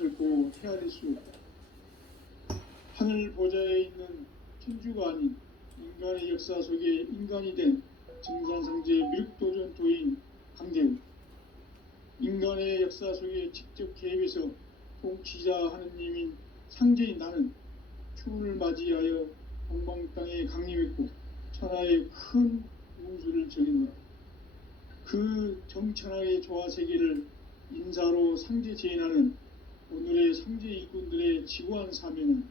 결코 헤아릴 수 없다. 하늘 보좌에 있는 천주가 아닌 인간의 역사 속에 인간이 된 증산성제 미륵도전 도인 강대우, 인간의 역사 속에 직접 개입해서 통치자 하느님인 상제인 나는 추운을 맞이하여 동방 땅에 강림했고 천하의 큰 우주를 정했노라. 그 정천하의 조화 세계를 인사로 상제 제인하는 오늘의 상제 일꾼들의 지구한 사명은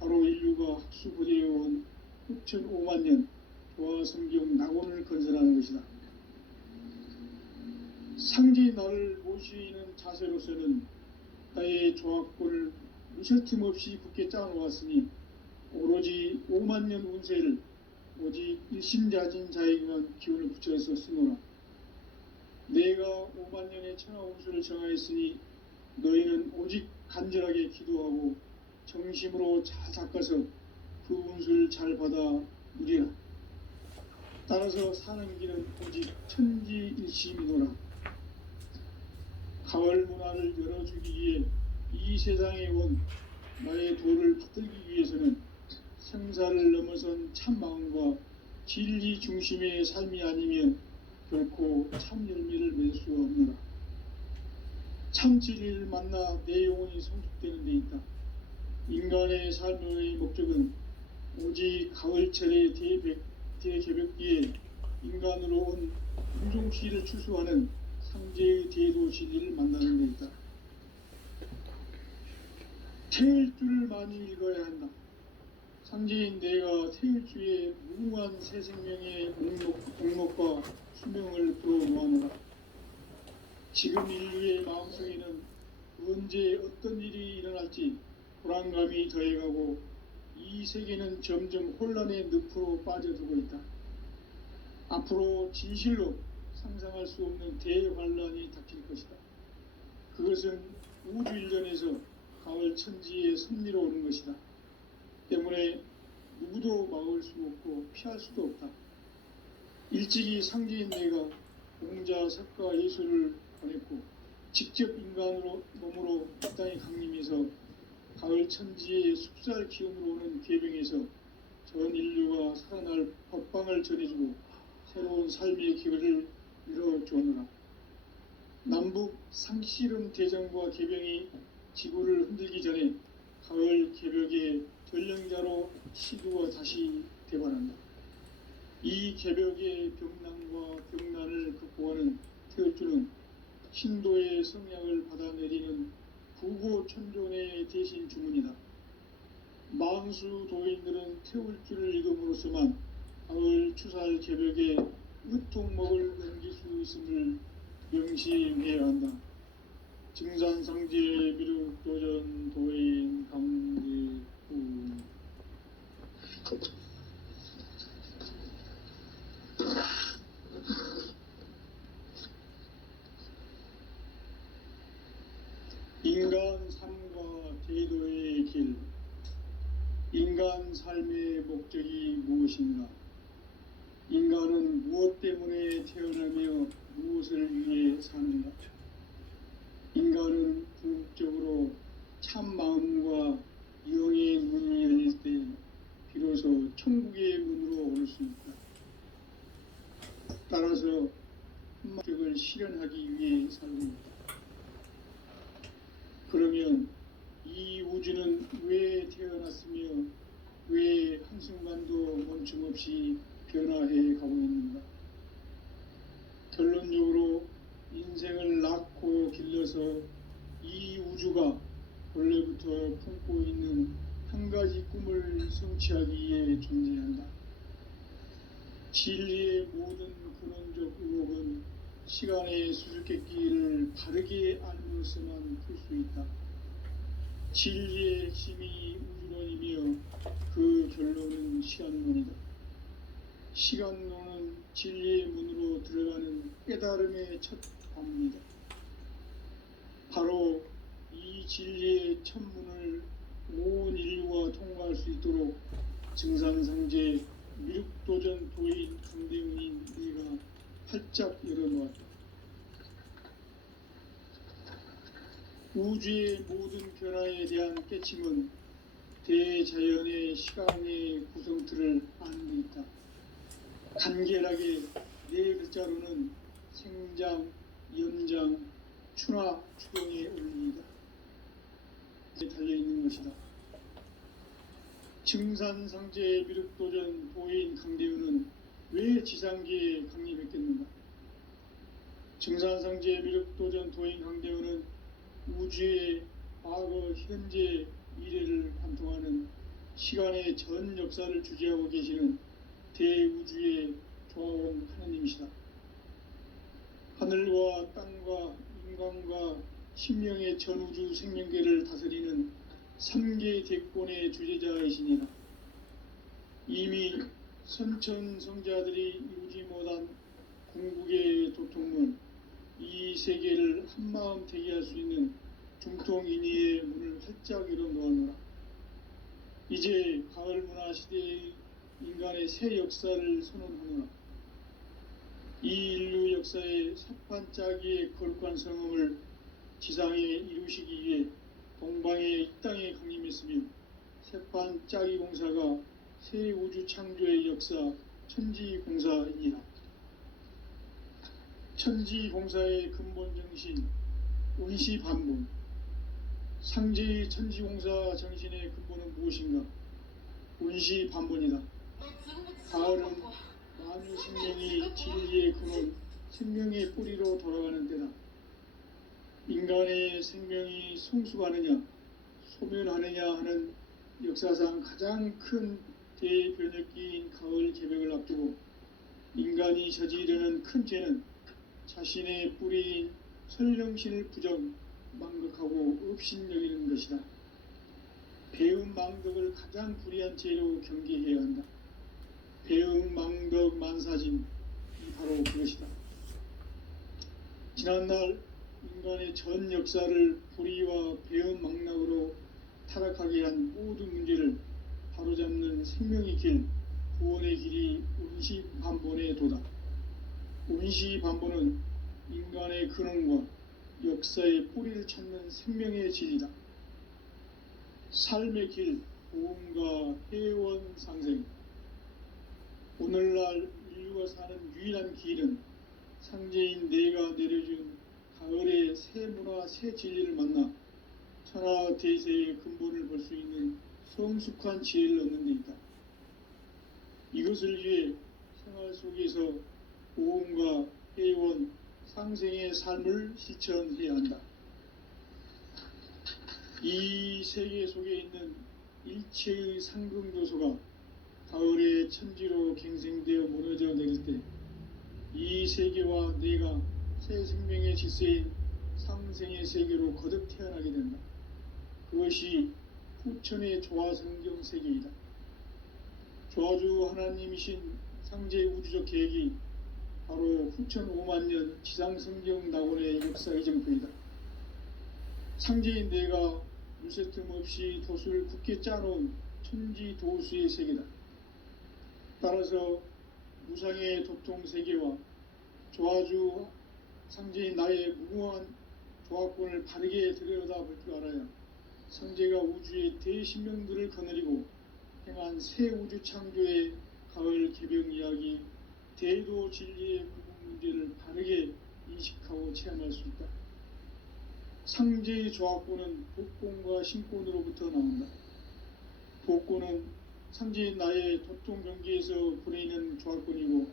바로 인류가 학수고대해온 6,500만 년 조화 성경 낙원을 건설하는 것이다. 상제의 나를 모시는 자세로서는 나의 조합권을 무설틈 없이 굳게 짜놓았으니 오로지 5만 년 운세를 오직 일심자진 자에게만 기운을 붙여서 쓰노라. 내가 5만 년의 천하 운수를 정하였으니 너희는 오직 간절하게 기도하고 정심으로 잘 닦아서 그 운수를 잘 받아 누리라. 따라서 사는 길은 오직 천지일심이노라. 가을 문화를 열어주기 위해 이 세상에 온 나의 도를 받들기 위해서는 생사를 넘어선 참 마음과 진리 중심의 삶이 아니면 결코 참 열매를 맺을 수 없노라. 참 진리를 만나 내 영혼이 성숙되는 데 있다. 인간의 삶의 목적은 오직 가을철의 대개벽기에 인간으로 온 운종시를 추수하는 상제의 대도 진리를 만나는 데 있다. 태일주를 많이 읽어야 한다. 상제인 내가 태일주의 무궁한 새 생명의 목록과 수명을 풀어놓아노라. 지금 인류의 마음속에는 언제 어떤 일이 일어날지 불안감이 더해가고 이 세계는 점점 혼란의 늪으로 빠져들고 있다. 앞으로 진실로 상상할 수 없는 대환란이 닥칠 것이다. 그것은 우주 일전에서 가을 천지의 섭리로 오는 것이다. 때문에 누구도 막을 수 없고 피할 수도 없다. 일찍이 상제인 내가 공자, 석가, 예수를 보냈고 직접 인간으로 몸으로 이 땅에 강림해서 가을 천지의 숲살 기운으로 오는 괴병에서 전 인류가 살아날 법방을 전해주고 새로운 삶의 기회를 이뤄주었노라. 남북 상씨름 대전과 개병이 지구를 흔들기 전에 가을 개벽의 전령자로 시두가 다시 대발한다. 이 개벽의 병난과 병난을 극복하는 태울주는 신도의 성약을 받아내리는 구고천존의 대신 주문이다. 망수 도인들은 태울주를 읽음으로써만 가을 추살 개벽에 으통목을 넘길 수 있음을 명시해야 한다. 증산상제 미륵도전 도인 강대우. 인간 삶과 제도의 길. 인간 삶의 목적이 무엇인가? 인간은 무엇 때문에 태어나며 무엇을 위해 사는가? 인간은 궁극적으로 참 마음과 영의 문이 열릴 때 비로소 천국의 문으로 올 수 있다. 따라서 목적을 실현하기 위해 살고 있다. 그러면 이 우주는 왜 태어났으며 왜 한순간도 멈춤없이 변화해 가고 있는가? 결론적으로 인생을 낳고 길러서 이 우주가 원래부터 품고 있는 한 가지 꿈을 성취하기 위해 존재한다. 진리의 모든 근원적 의혹은 시간의 수수께끼를 바르게 알므로서만 풀 수 있다. 진리의 핵심이 우주론이며 그 결론은 시간론이다. 시간론은 진리의 문으로 들어가는 깨달음의 첫 관문이다. 바로 이 진리의 첫 문을 온 인류가 통과할 수 있도록 증산상제 미륵도전 도인 강대웅인 네가 활짝 열어놓았다. 우주의 모든 변화에 대한 깨침은 대자연의 시간의 구성틀을 아는 데 있다. 간결하게 네 글자로는 생장, 연장, 추나 추동의 원리이다. 달려있는 것이다. 증산상제 미륵도전 도인 강대우는 왜 지상계에 강림했겠는가? 증산상제 미륵도전 도인 강대우는 우주의 과거, 현재, 미래를 관통하는 시간의 전 역사를 주재하고 계시는 대우주의 조화원 하나님이시다. 하늘과 땅과 인간과 신명의 전우주 생명계를 다스리는 삼계 대권의 주재자이시니라. 이미 선천성자들이 이루지 못한 궁극의 도통문, 이 세계를 한마음 되게 할 수 있는 중통인의의 문을 활짝 열어 놓았노라. 이제 가을 문화 시대의 인간의 새 역사를 선언하노라. 이 인류 역사의 새판짜기의 거룩한 성음을 지상에 이루시기 위해 동방의 이 땅에 강림했으며 새판짜기 공사가 새 우주 창조의 역사 천지공사이니라. 천지공사의 근본 정신 운시반본. 상제의 천지공사 정신의 근본은 무엇인가? 운시반본이다. 가을은 만유 생명이 진리의 근원, 생명의 뿌리로 돌아가는 때다. 인간의 생명이 성숙하느냐, 소멸하느냐 하는 역사상 가장 큰 대변혁기인 가을 개벽을 앞두고 인간이 저지르는 큰 죄는 자신의 뿌리인 설령신을 부정, 망극하고 업신여기는 것이다. 배음 망덕을 가장 불의한 죄로 경계해야 한다. 배음 망덕 만사진이 바로 그것이다. 지난날 인간의 전 역사를 불의와 배음 망락으로 타락하게 한 모든 문제를 바로잡는 생명의 길, 구원의 길이 운시반본의 도다. 운시반본은 인간의 근원과 역사의 뿌리를 찾는 생명의 진리다. 삶의 길, 보험과 회원 상생. 오늘날 인류가 사는 유일한 길은 상제인 내가 내려준 가을의 새 문화, 새 진리를 만나 천하 대세의 근본을 볼 수 있는 성숙한 지혜를 얻는 데 있다. 이것을 위해 생활 속에서 보험과 회원, 상생의 삶을 실천해야 한다. 이 세계 속에 있는 일체의 상금요소가 가을의 천지로 갱생되어 무너져 내릴 때 이 세계와 내가 새 생명의 질서인 상생의 세계로 거듭 태어나게 된다. 그것이 후천의 조화성경 세계이다. 조화주 하나님이신 상제 우주적 계획이 바로 후천 5만년 지상성경 낙원의 역사 이정표이다. 상제인 내가 물새틈 없이 도수를 굳게 짜놓은 천지 도수의 세계다. 따라서 무상의 도통 세계와 조화주 상제인 나의 무궁한 조화권을 바르게 들여다볼 줄 알아야 상제가 우주의 대신명들을 거느리고 행한 새 우주 창조의 가을 개병 이야기, 대도 진리의 구분 문제를 바르게 인식하고 체험할 수 있다. 상제의 조화권은 복권과 신권으로부터 나온다. 복권은 상제인 나의 도통 경계에서 보내는 조화권이고,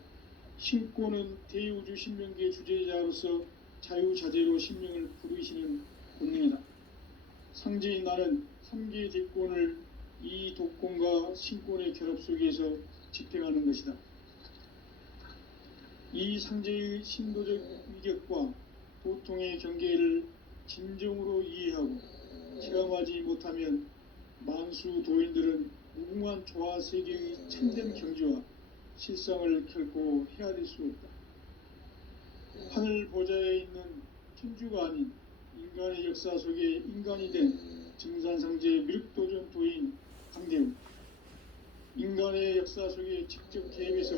신권은 대우주 신명계 주제자로서 자유자재로 신명을 부르시는 본능이다. 상제인 나는 3개의 대권을 이 독권과 신권의 결합 속에서 집행하는 것이다. 이 상제의 신도적 위격과 도통의 경계를 진정으로 이해하고 체험하지 못하면 만수 도인들은 무궁한 조화 세계의 참된 경지와 실상을 결코 헤아릴 수 없다. 하늘 보좌에 있는 천주가 아닌 인간의 역사 속에 인간이 된 증산상제 미륵도전 도인 강대우. 인간의 역사 속에 직접 개입해서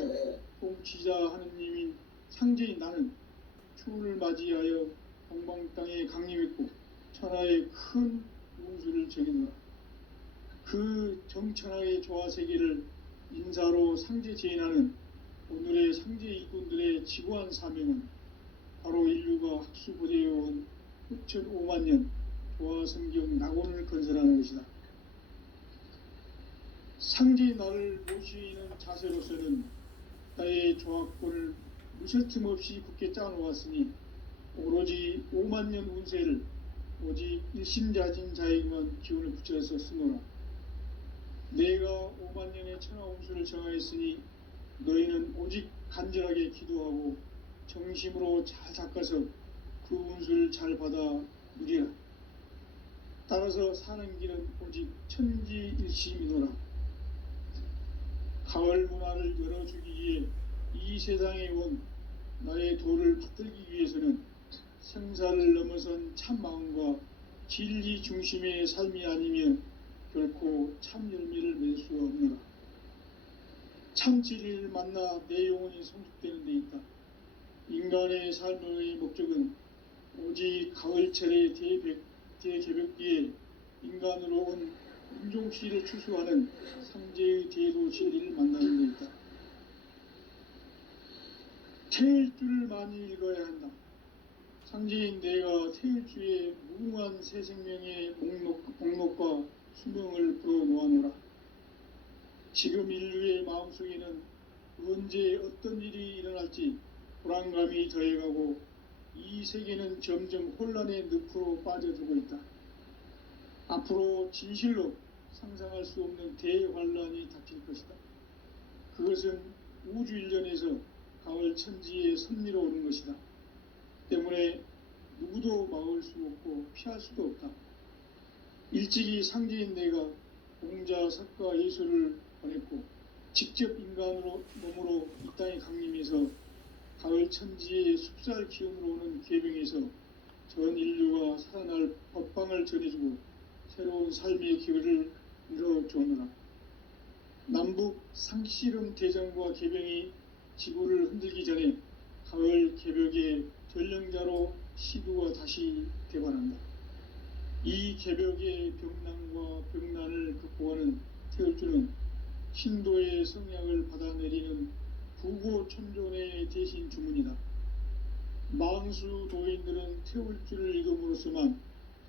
통치자 하느님인 상제인 나는 추운을 맞이하여 동방 땅에 강림했고 천하의 큰 운수를 정해놓아 그 정천하의 조화세계를 인사로 상제 제인하는 오늘의 상제 일꾼들의 지구한 사명은 바로 인류가 학수고대해온 6,5만 년 조화성경 낙원을 건설하는 것이다. 상제의 나를 모시는 자세로서는 나의 조합권을 무설틈 없이 굳게 짜놓았으니 오로지 5만 년 운세를 오직 일심자진 자에게만 기운을 붙여서 쓰노라. 내가 5만 년의 천하 운수를 정하였으니 너희는 오직 간절하게 기도하고 정심으로 잘 닦아서 그 운수를 잘 받아 누리라. 따라서 사는 길은 오직 천지일심이노라. 가을 문화를 열어주기 위해 이 세상에 온 나의 도를 받들기 위해서는 생사를 넘어선 참 마음과 진리 중심의 삶이 아니면 결코 참 열매를 맺을 수 없노라. 참 진리를 만나 내 영혼이 성숙되는 데 있다. 인간의 삶의 목적은 오직 가을철의 대개벽기에 인간으로 온 인종시를 추수하는 상제의 대도 진리를 만나는 데 있다. 태일주를 많이 읽어야 한다. 상제인 내가 태일주의 무궁한 새 생명의 목록과 수명을 불어놓아노라. 지금 인류의 마음속에는 언제 어떤 일이 일어날지 불안감이 더해가고 이 세계는 점점 혼란의 늪으로 빠져들고 있다. 앞으로 진실로 상상할 수 없는 대환란이 닥칠 것이다. 그것은 우주 일련에서 가을 천지의 섭리로 오는 것이다. 때문에 누구도 막을 수 없고 피할 수도 없다. 일찍이 상제인 내가 공자, 석가, 예수를 보냈고 직접 인간으로 몸으로 이 땅에 강림해서 가을 천지의 숲살 기운으로 오는 계병에서 전 인류가 살아날 법방을 전해주고 새로운 삶의 기회를 이뤄주느라. 남북 상씨름 대전과 계병이 지구를 흔들기 전에 가을 개벽의 전령자로 시두가 다시 되관한다. 이 개벽의 병난과 병난을 극복하는 태울주는 신도의 성약을 받아내리는 부고천존의 대신 주문이다. 망수 도인들은 태울주를 읽음으로써만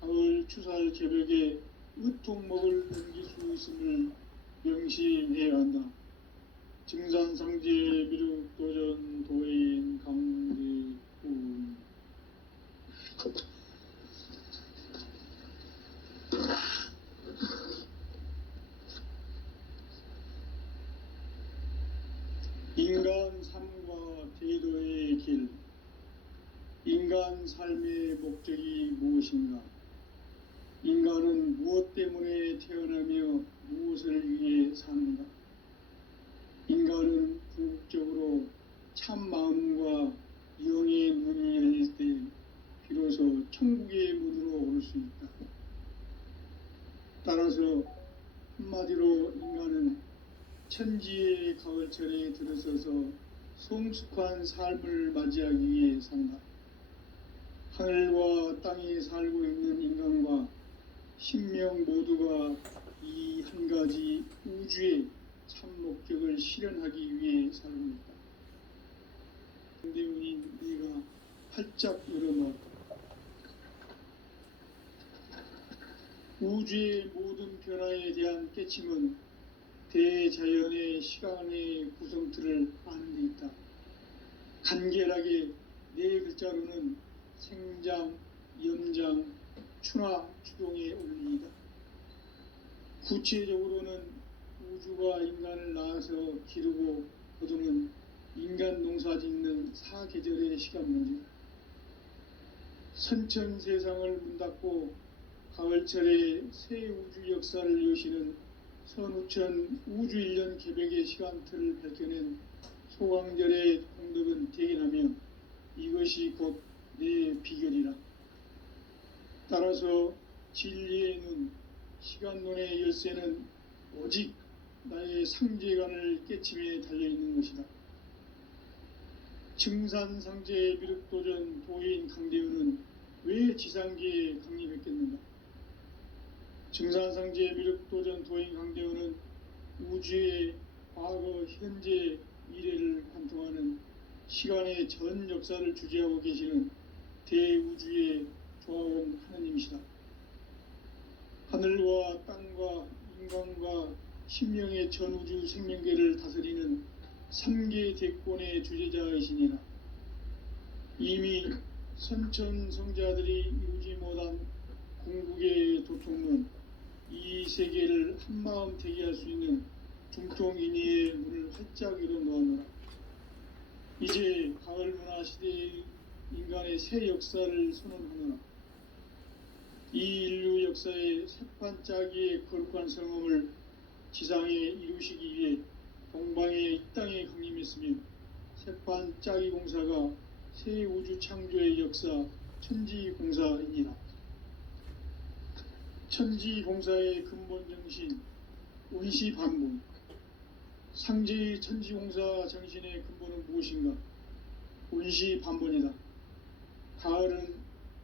가을 추살 개벽의 으통목을 넘길 수 있음을 명심해야 한다. 증산상제 미륵도전 도인 강대군. 인간 삶과 제도의 길. 인간 삶의 목적이 무엇인가? 인간은 무엇 때문에 태어나며 무엇을 위해 사는가? 인간은 궁극적으로 참 마음과 영의 눈이 열릴 때 비로소 천국의 문으로 올 수 있다. 따라서 한마디로 인간은 천지의 가을철에 들어서서 성숙한 삶을 맞이하기 위해 산다. 하늘과 땅에 살고 있는 인간과 신명 모두가 이 한 가지 우주의 참 목적을 실현하기 위해 살고 있다. 강대훈이 네가 활짝 열어놓아. 우주의 모든 변화에 대한 깨침은 대자연의 시간의 구성틀을 아는 데 있다. 간결하게 네 글자로는 생장, 염장, 추나, 추동의 원리이다. 구체적으로는 우주가 인간을 낳아서 기르고 거두는 인간 농사 짓는 사계절의 시간 문제. 선천 세상을 문 닫고 가을철에 새 우주 역사를 여시는 선우천 우주 일년 개벽의 시간틀을 밝혀낸 소강절의 공덕은 대견하며 이것이 곧 내 비결이라. 따라서 진리의 눈, 시간론의 열쇠는 오직 나의 상제관을 깨침에 달려있는 것이다. 증산상제 미륵도전 도인 강대훈은 왜 지상계에 강림했겠는가? 증산상제 미륵도전 도인 강대원은 우주의 과거, 현재, 미래를 관통하는 시간의 전 역사를 주재하고 계시는 대우주의 조화원 하느님이시다. 하늘과 땅과 인간과 신명의 전우주 생명계를 다스리는 삼계 대권의 주재자이시니라. 이미 선천성자들이 이루지 못한 궁극의 도통론, 이 세계를 한마음 대기할 수 있는 중통인의의 문을 활짝 열어놓았노라. 이제 가을 문화 시대의 인간의 새 역사를 선언하노라. 이 인류 역사의 새판짜기의 거룩한 성험을 지상에 이루시기 위해 동방의 이 땅에 강림했으며, 새판짜기 공사가 새 우주 창조의 역사 천지공사이니라. 천지공사의 근본 정신 운시반본. 상제의 천지공사 정신의 근본은 무엇인가? 운시반본이다. 가을은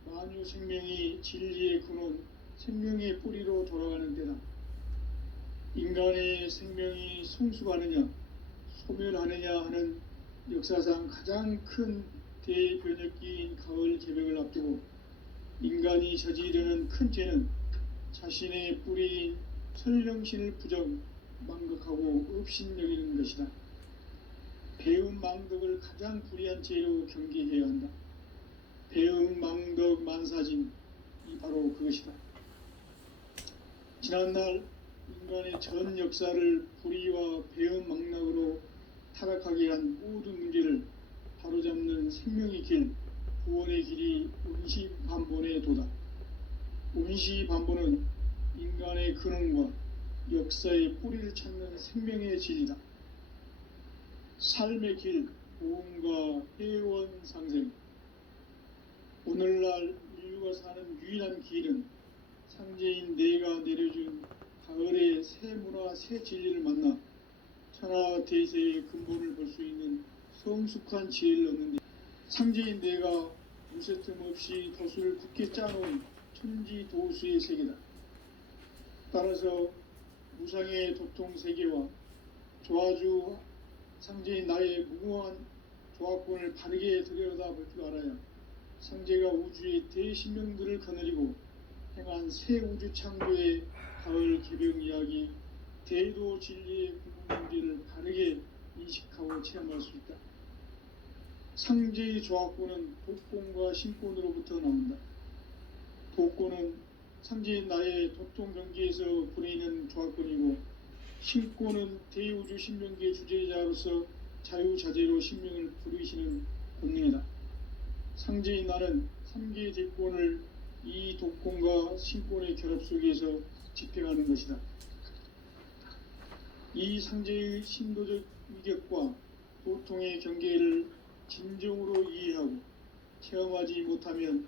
만유 생명이 진리의 근원, 생명의 뿌리로 돌아가는 때다. 인간의 생명이 성숙하느냐 소멸하느냐 하는 역사상 가장 큰 대변혁기인 가을 개벽을 앞두고 인간이 저지르는 큰 죄는 자신의 뿌리인 설령신을 부정, 망극하고 업신여기는 것이다. 배음 망덕을 가장 불의한 죄로 경계해야 한다. 배음 망덕 만사진, 이 바로 그것이다. 지난날 인간의 전 역사를 불의와 배음 망락으로 타락하게 한 모든 문제를 바로잡는 생명의 길, 구원의 길이 운시반본의 도다. 운시반본은 인간의 근원과 역사의 뿌리를 찾는 생명의 질이다. 삶의 길, 보험과 회원 상생. 오늘날 인류가 사는 유일한 길은 상제인 내가 내려준 가을의 새 문화, 새 진리를 만나 천하 대세의 근본을 볼 수 있는 성숙한 지혜를 얻는 데, 상제인 내가 무쇠틈 없이 돛을 굳게 짜놓은 천지 도수의 세계다. 따라서 무상의 도통 세계와 조화주 상제인 나의 무궁한 조합권을 바르게 들여다볼 줄 알아야 상제가 우주의 대신명들을 거느리고 행한 새 우주 창조의 가을 개벽 이야기, 대도 진리의 궁극 문제를 바르게 인식하고 체험할 수 있다. 상제의 조합권은 독권과 신권으로부터 나온다. 독권은 상제인 나의 도통 경계에서 부리는 조합권이고, 신권은 대우주 신명계 주제자로서 자유자재로 신명을 부르시는 본능이다. 상제인 나는 삼계의 대권을 이 독권과 신권의 결합 속에서 집행하는 것이다. 이 상제의 신도적 위격과 도통의 경계를 진정으로 이해하고 체험하지 못하면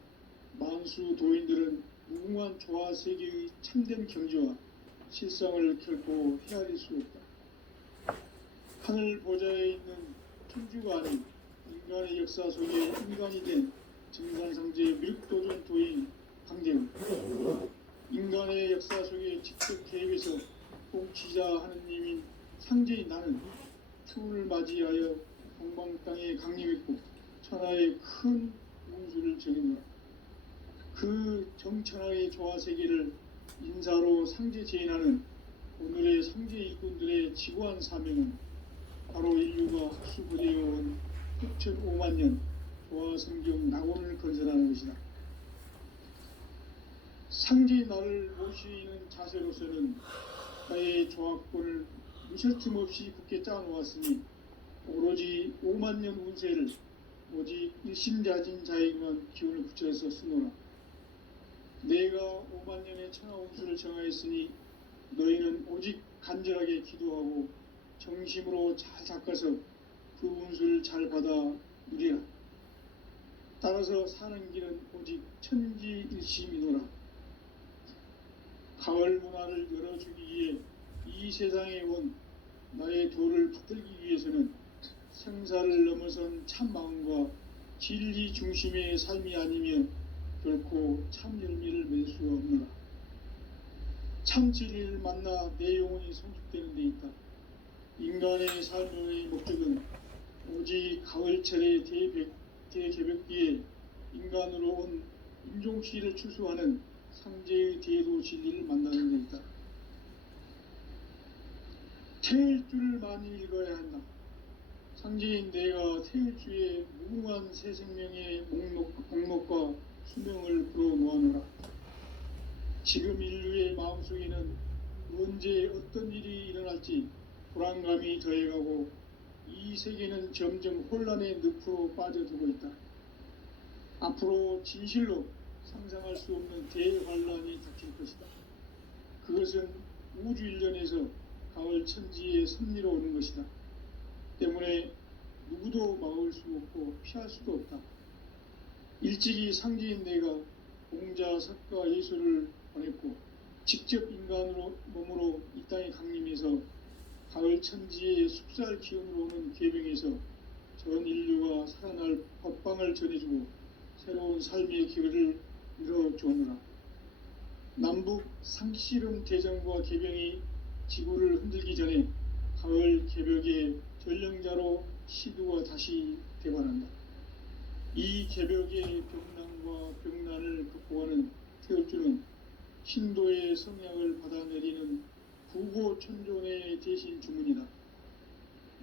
만수 도인들은 무궁한 조화 세계의 참된 경지와 실상을 결코 헤아릴 수 없다. 하늘 보좌에 있는 천주가 아닌 인간의 역사 속에 인간이 된 증산상제 미륵도전 도인 강대원. 인간의 역사 속에 직접 개입해서 통치자 하느님인 상제인 나는 추운을 맞이하여 동방 땅에 강림했고 천하의 큰 운수를 적이노라. 그 정천하의 조화 세계를 인사로 상제 제인하는 오늘의 상제 일꾼들의 지구한 사명은 바로 인류가 흡수되어온 6,5만 년 조화 성경 낙원을 건설하는 것이다. 상제 나를 모시는 자세로서는 나의 조합권을 무쇠틈 없이 굳게 짜놓았으니 오로지 5만 년 운세를 오직 일심자진 자에게만 기운을 붙여서 쓰노라. 내가 5만 년의 천하 운수를 정하였으니 너희는 오직 간절하게 기도하고 정심으로 잘 닦아서 그 운수를 잘 받아 누리라. 따라서 사는 길은 오직 천지일심이노라. 가을 문화를 열어주기 위해 이 세상에 온 나의 도를 붙들기 위해서는 생사를 넘어선 참 마음과 진리 중심의 삶이 아니면 결코 참 열매를 맺을 수가 없노라. 참 진리를 만나 내 영혼이 성숙되는 데 있다. 인간의 삶의 목적은 오직 가을철의 대개벽기에 인간으로 온 임종시를 추수하는 상제의 대도 진리를 만나는 데 있다. 태일주를 많이 읽어야 한다. 상제인 내가 태일주의 무궁한 새 생명의 목록과 수명을 불어놓아노라. 지금 인류의 마음속에는 언제 어떤 일이 일어날지 불안감이 더해가고 이 세계는 점점 혼란의 늪으로 빠져들고 있다. 앞으로 진실로 상상할 수 없는 대환란이 닥칠 것이다. 그것은 우주 일련에서 가을 천지의 섭리로 오는 것이다. 때문에 누구도 막을 수 없고 피할 수도 없다. 일찍이 상제인 내가 공자, 석가, 예수를 보냈고 직접 인간으로 몸으로 이 땅에 강림해서 가을 천지의 숲살 기운으로 오는 계병에서 전 인류가 살아날 법방을 전해주고 새로운 삶의 기회를 이뤄주느라. 남북 상씨름 대전과 계병이 지구를 흔들기 전에 가을 개벽의 전령자로 시두가 다시 대관한다. 이 개벽의 벽난과 벽난을 극복하는 태울주는 신도의 성약을 받아내리는 구고천존의 대신 주문이다.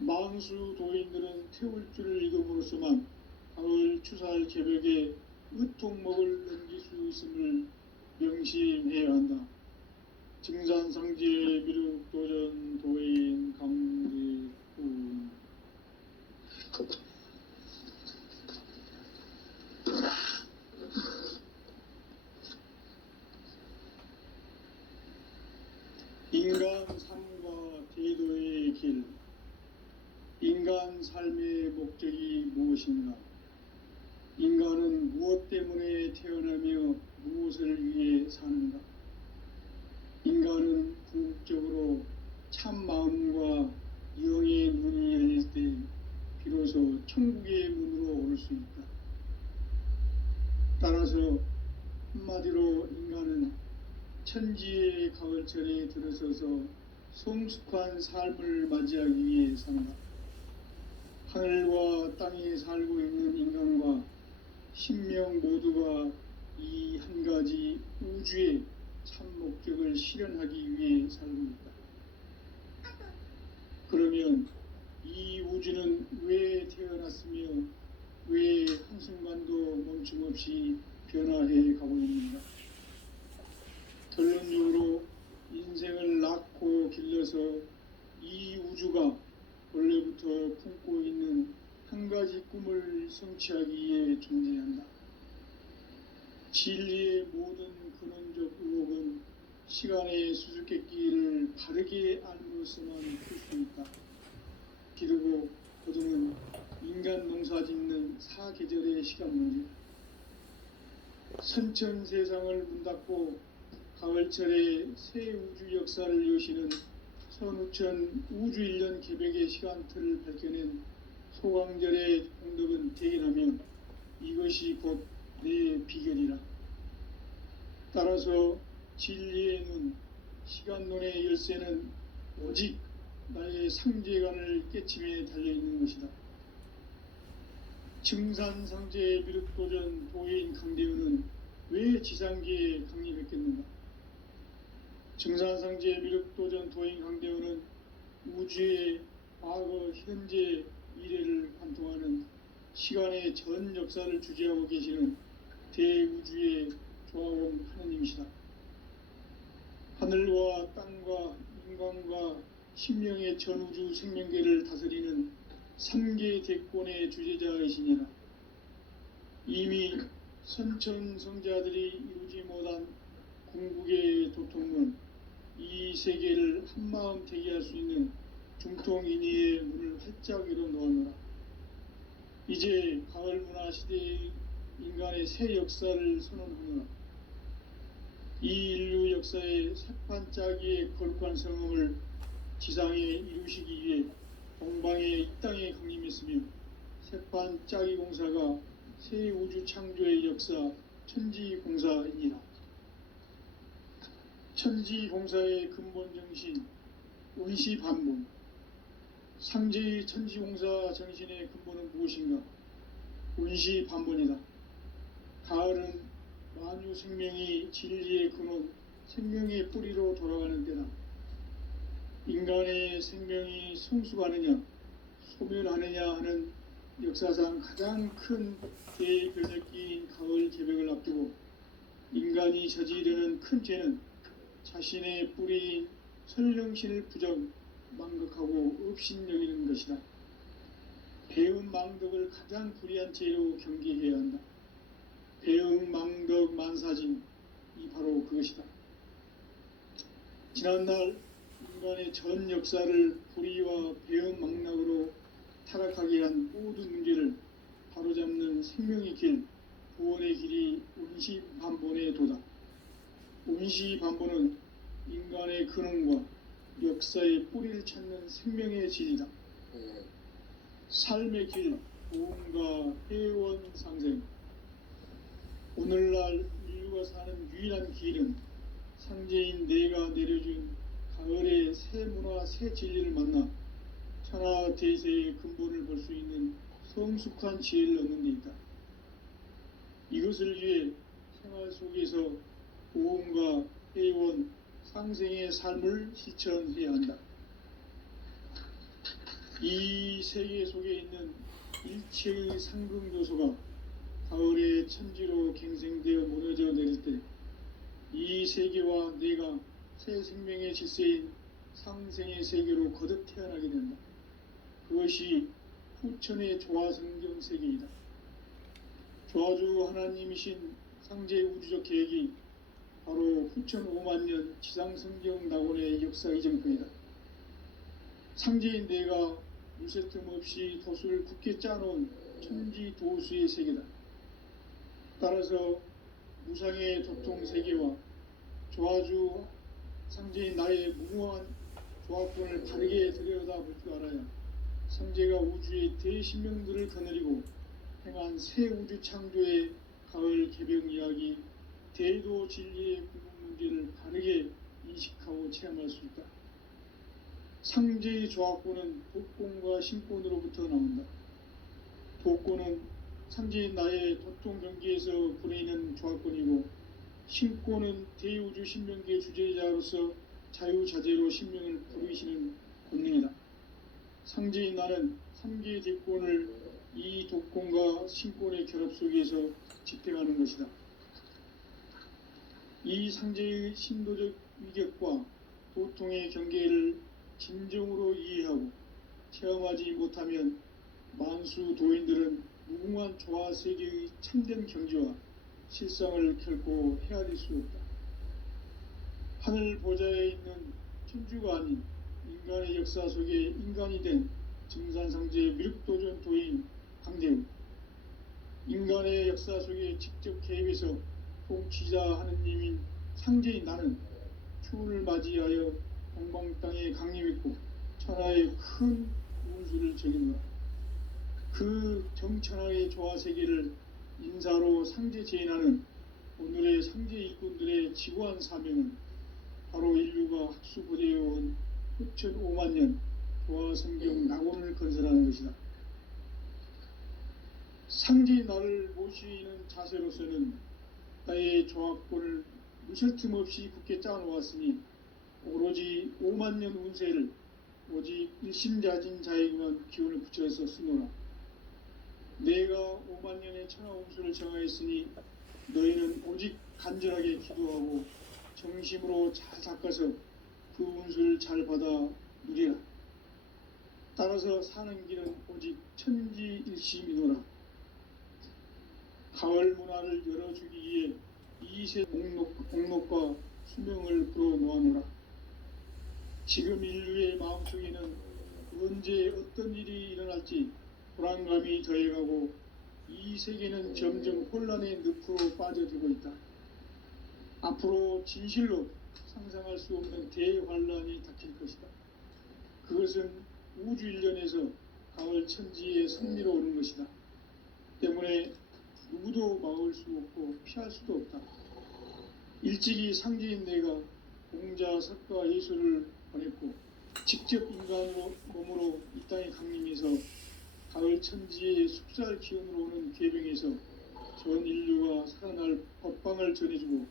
망수 도인들은 태울주를 읽음으로써만 가을 추살 개벽에 으통목을 넘길 수 있음을 명심해야 한다. 증산상제 미륵도전 도인 강대훈. 인간 삶과 제도의 길. 인간 삶의 목적이 무엇인가? 인간은 무엇 때문에 태어나며 무엇을 위해 사는가? 인간은 궁극적으로 참 마음과 영의 문이 열릴 때 비로소 천국의 문으로 올 수 있다. 따라서 한마디로 인간은 천지의 가을철에 들어서서 성숙한 삶을 맞이하기 위해 산다. 하늘과 땅에 살고 있는 인간과 신명 모두가 이 한 가지 우주의 참 목적을 실현하기 위해 살고 있다. 그러면 이 우주는 왜 태어났으며 왜 한순간도 멈춤없이 변화해 가고 있는가? 결론적으로 인생을 낳고 길러서 이 우주가 원래부터 품고 있는 한 가지 꿈을 성취하기 위해 존재한다. 진리의 모든 근원적 의혹은 시간의 수수께끼를 바르게 알므로서만 풀 수 있다. 기르고 거두는 인간 농사 짓는 사계절의 시간 문제. 선천 세상을 문 닫고 가을철에 새 우주 역사를 여시는 선우천 우주일년 개벽의 시간틀을 밝혀낸 소강절의 공덕은 대인하며 이것이 곧 내 비결이라. 따라서 진리의 눈, 시간론의 열쇠는 오직 나의 상제관을 깨침에 달려있는 것이다. 증산상제 미륵도전 도인 강대훈은 왜 지상계에 강림했겠는가? 증산상제 미륵도전 도인 강대훈은 우주의 과거, 현재, 미래를 관통하는 시간의 전 역사를 주재하고 계시는 대우주의 조화원 하느님이시다. 하늘과 땅과 인간과 신명의 전우주 생명계를 다스리는 3계 대권의 주제자이시니라. 이미 선천성자들이 이루지 못한 궁극의 도통은 이 세계를 한마음 되게 할 수 있는 중통인의의 문을 활짝 열어놓았노라. 이제 가을 문화 시대의 인간의 새 역사를 선언하노라. 이 인류 역사의 새판짜기의 거룩한 성음을 지상에 이루시기 위해 동방의 이 땅에 강림했으며 새판짜기 공사가 새 우주 창조의 역사, 천지공사이니라. 천지공사의 근본 정신, 운시반복. 상제의 천지공사 정신의 근본은 무엇인가? 운시반복이다. 가을은 만유 생명이 진리의 근원, 생명의 뿌리로 돌아가는 때다. 인간의 생명이 성숙하느냐, 소멸하느냐 하는 역사상 가장 큰 대변혁기인 가을 개벽을 앞두고 인간이 저지르는 큰 죄는 자신의 뿌리인 설령신을 부정, 망극하고 업신여기는 것이다. 배은 망덕을 가장 불의한 죄로 경계해야 한다. 배은 망덕 만사진, 이 바로 그것이다. 지난날 인간의 전 역사를 불의와 배은 망락으로 타락하게 한 모든 문제를 바로잡는 생명의 길, 구원의 길이 운시반본의 도다. 운시반본은 인간의 근원과 역사의 뿌리를 찾는 생명의 진리다. 삶의 길, 보험과 회원 상생. 오늘날 인류가 사는 유일한 길은 상제인 내가 내려준 가을의 새 문화, 새 진리를 만나 천하 대세의 근본을 볼 수 있는 성숙한 지혜를 얻는 데 있다. 이것을 위해 생활 속에서 보험과 회원, 상생의 삶을 실천해야 한다. 이 세계 속에 있는 일체의 상극 요소가 가을의 천지로 갱생되어 무너져 내릴 때 이 세계와 내가 새 생명의 질서인 상생의 세계로 거듭 태어나게 된다. 그것이 후천의 조화성경 세계이다. 조화주 하나님이신 상제 우주적 계획이 바로 후천 5만년 지상성경 낙원의 역사 이정표이다. 상제인 내가 물새틈 없이 도수를 굳게 짜놓은 천지 도수의 세계다. 따라서 무상의 도통 세계와 조화주 상제인 나의 무모한 조합권을 바르게 들여다볼 줄 알아야 상제가 우주의 대신명들을 거느리고 행한 새 우주 창조의 가을 개벽 이야기, 대도 진리의 구분 문제를 바르게 인식하고 체험할 수 있다. 상제의 조합권은 도권과 신권으로부터 나온다. 도권은 상제인 나의 도통 경계에서 부리는 조합권이고, 신권은 대우주 신명계의 주제자로서 자유자재로 신명을 부르시는 권능이다. 상제인 나는 3개의 대권을 이 도권과 신권의 결합 속에서 집행하는 것이다. 이 상제의 신도적 위격과 도통의 경계를 진정으로 이해하고 체험하지 못하면 만수 도인들은 무궁한 조화세계의 참된 경지와 실상을 결코 헤아릴 수 없다. 하늘 보좌에 있는 천주가 아닌 인간의 역사 속에 인간이 된 증산상제의 미륵도전 도인 강대우, 인간의 역사 속에 직접 개입해서 통치자 하느님인 상제인 나는 추운을 맞이하여 동방 땅에 강림했고 천하의 큰 운수를 적인다. 그 정천하의 조화세계를 인사로 상제 제인하는 오늘의 상제 일꾼들의 지구한 사명은 바로 인류가 학수부대해온 후천 5만년 조화성경 낙원을 건설하는 것이다. 상제인 나를 모시는 자세로서는 나의 조합권을 무설틈 없이 굳게 짜놓았으니 오로지 5만년 운세를 오직 일심자진 자에게만 기운을 붙여서 쓰노라. 내가 5만년의 천하 운수를 정하였으니 너희는 오직 간절하게 기도하고 정심으로 잘 닦아서 그 운수를 잘 받아 누리라. 따라서 사는 길은 오직 천지일심이노라. 가을 문화를 열어주기 위해 이세 공록과 수명을 불어놓아노라. 지금 인류의 마음속에는 언제 어떤 일이 일어날지 불안감이 더해가고 이 세계는 점점 혼란의 늪으로 빠져들고 있다. 앞으로 진실로 상상할 수 없는 대환란이 닥칠 것이다. 그것은 우주 일련에서 가을 천지의 승리로 오는 것이다. 때문에 누구도 막을 수 없고 피할 수도 없다. 일찍이 상제인 내가 공자, 석가, 예수를 보냈고 직접 인간으로 몸으로 이 땅에 강림해서 가을 천지의 숲살 기운으로 오는 계병에서 전 인류가 살아날 법방을 전해주고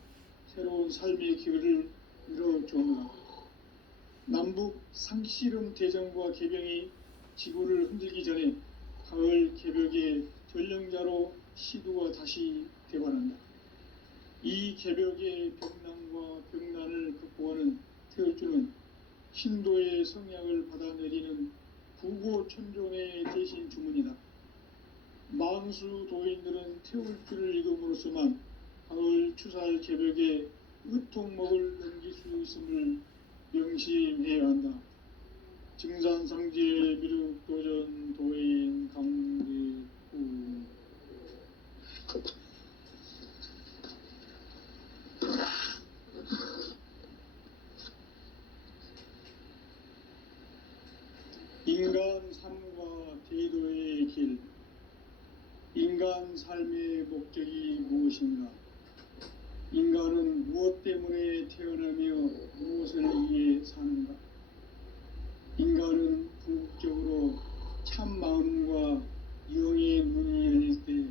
새로운 삶의 기회를 열어주었노라. 남북 상씨름 대전과 계병이 지구를 흔들기 전에 가을 개벽의 전령자로 시두가 다시 되관한다. 이 개벽의 벽난과 벽난을 극복하는 태울주는 신도의 성약을 받아내리는 부고천존의 대신 주문이다. 망수 도인들은 태울주를 읽음으로써만 가을 추살 개벽의 의통목을 넘길 수 있음을 명심해야 한다. 증산상제 미륵도전 도인 강대구 인간 삶과 대도의 길. 인간 삶의 목적이 무엇인가? 인간은 무엇 때문에 태어나며 무엇을 위해 사는가? 인간은 궁극적으로 참 마음과 영의 문이 열릴 때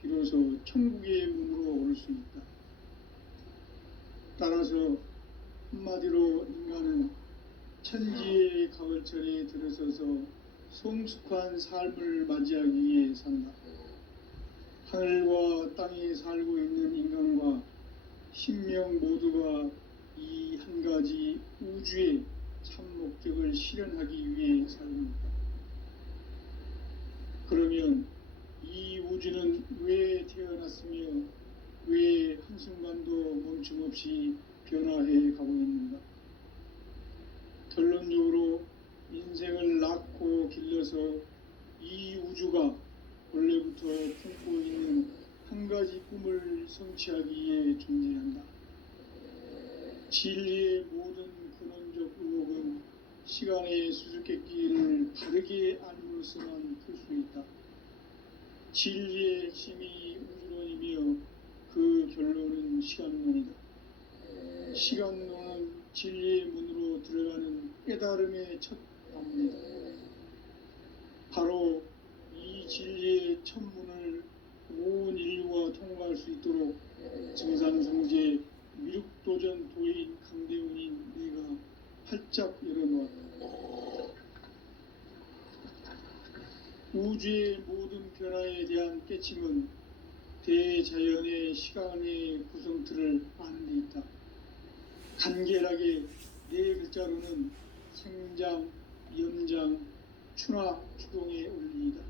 비로소 천국의 문으로 올 수 있다. 따라서 한마디로 인간은 천지의 가을철에 들어서서 성숙한 삶을 맞이하기 위해 산다. 하늘과 땅에 살고 있는 인간과 신명 모두가 이 한 가지 우주의 참 목적을 실현하기 위해 삽니다. 그러면 이 우주는 왜 태어났으며 왜 한순간도 멈춤없이 변화해 가고 있는가? 결론적으로 인생을 낳고 길러서 이 우주가 원래부터 품고 있는 한 가지 꿈을 성취하기 위해 존재한다. 진리의 모든 근원적 의혹은 시간의 수수께끼를 바르게 알므로서만 풀 수 있다. 진리의 핵심이 우주론이며 그 결론은 시간론이다. 시간론은 진리의 문으로 들어가는 깨달음의 첫 방문이다. 바로 이 진리의 첫 문을 온 인류가 통과할 수 있도록 증산성제 미륵도전 도인 강대훈인 내가 활짝 열어놓았다. 우주의 모든 변화에 대한 깨침은 대자연의 시간의 구성틀을 아는 데 있다. 간결하게 네 글자로는 생장, 연장, 추나 추동의 원리이다.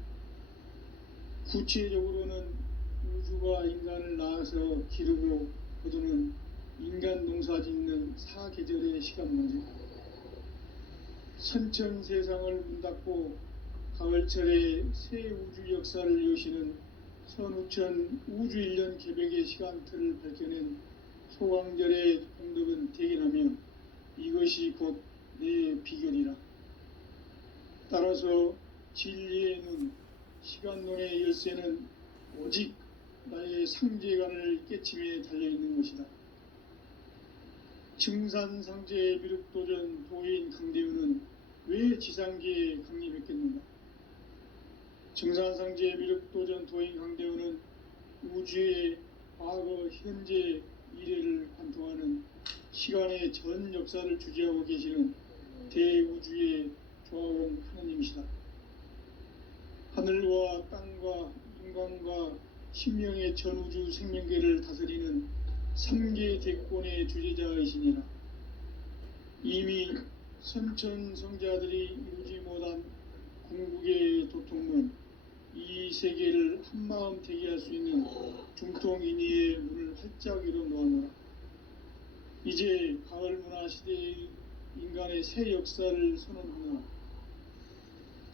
구체적으로는 우주가 인간을 낳아서 기르고 거두는 인간 농사 짓는 사계절의 시간 문제. 선천 세상을 문 닫고 가을철에 새 우주 역사를 여시는 선우천 우주 1년 개벽의 시간틀을 밝혀낸 소강절의 공덕은 대견하며 이것이 곧 내 비결이라. 따라서 진리의 눈, 시간론의 열쇠는 오직 나의 상제관을 깨침에 달려있는 것이다. 증산상제 미륵도전 도인 강대훈은 왜 지상계에 강림했겠는가? 증산상제 미륵도전 도인 강대훈은 우주의 과거, 현재, 미래를 관통하는 시간의 전 역사를 주재하고 계시는 대우주의 조화원 하나님이시다. 하늘과 땅과 인간과 신명의 전우주 생명계를 다스리는 3계 대권의 주재자이시니라. 이미 선천성자들이 이루지 못한 궁극의 도통문, 이 세계를 한마음 대기할 수 있는 중통인의의 문을 활짝 열어놓았노라. 이제 가을 문화 시대의 인간의 새 역사를 선언하노라.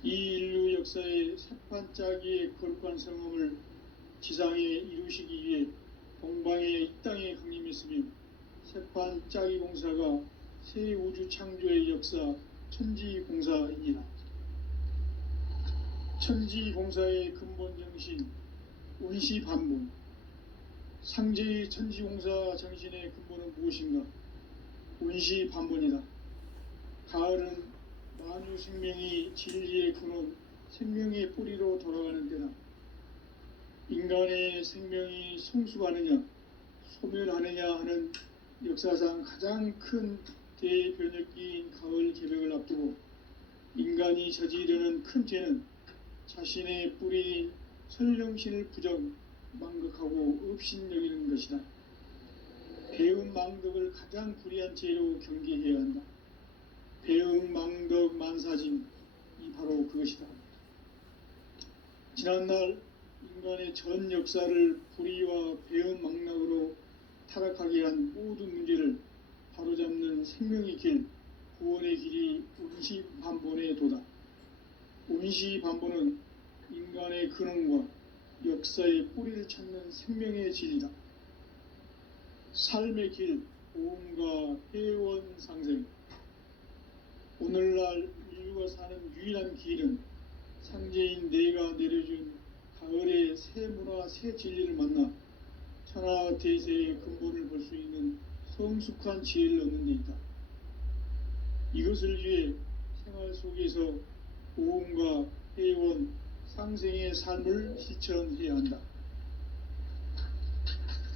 이 인류 역사의 새판짜기의 거룩한 성음을 지상에 이루시기 위해 동방의 이 땅에 강림했으며 새판짜기 공사가 새 우주 창조의 역사 천지공사이니라. 천지공사의 근본 정신, 온시반본. 상제의 천지공사 정신의 근본은 무엇인가? 온시반본이다. 가을은 만유 생명이 진리의 근원, 생명의 뿌리로 돌아가는 때다. 인간의 생명이 성숙하느냐, 소멸하느냐 하는 역사상 가장 큰 대변혁기인 가을 개벽을 앞두고 인간이 저지르는 큰 죄는 자신의 뿌리인 설령신을 부정, 망극하고 업신여기는 것이다. 배음 망덕을 가장 불의한 죄로 경계해야 한다. 배음 망덕 만사징이 바로 그것이다. 지난날 인간의 전 역사를 불의와 배음 망락으로 타락하게 한 모든 문제를 바로잡는 생명의 길, 구원의 길이 온시반본의 도다. 온시반본은 인간의 근원과 역사의 뿌리를 찾는 생명의 진리다. 삶의 길, 보험과 회원 상생. 오늘날 인류가 사는 유일한 길은 상제인 내가 내려준 가을의 새 문화, 새 진리를 만나 천하 대세의 근본을 볼 수 있는 성숙한 지혜를 얻는 데 있다. 이것을 위해 생활 속에서 보험과 회원, 상생의 삶을 실천해야 한다.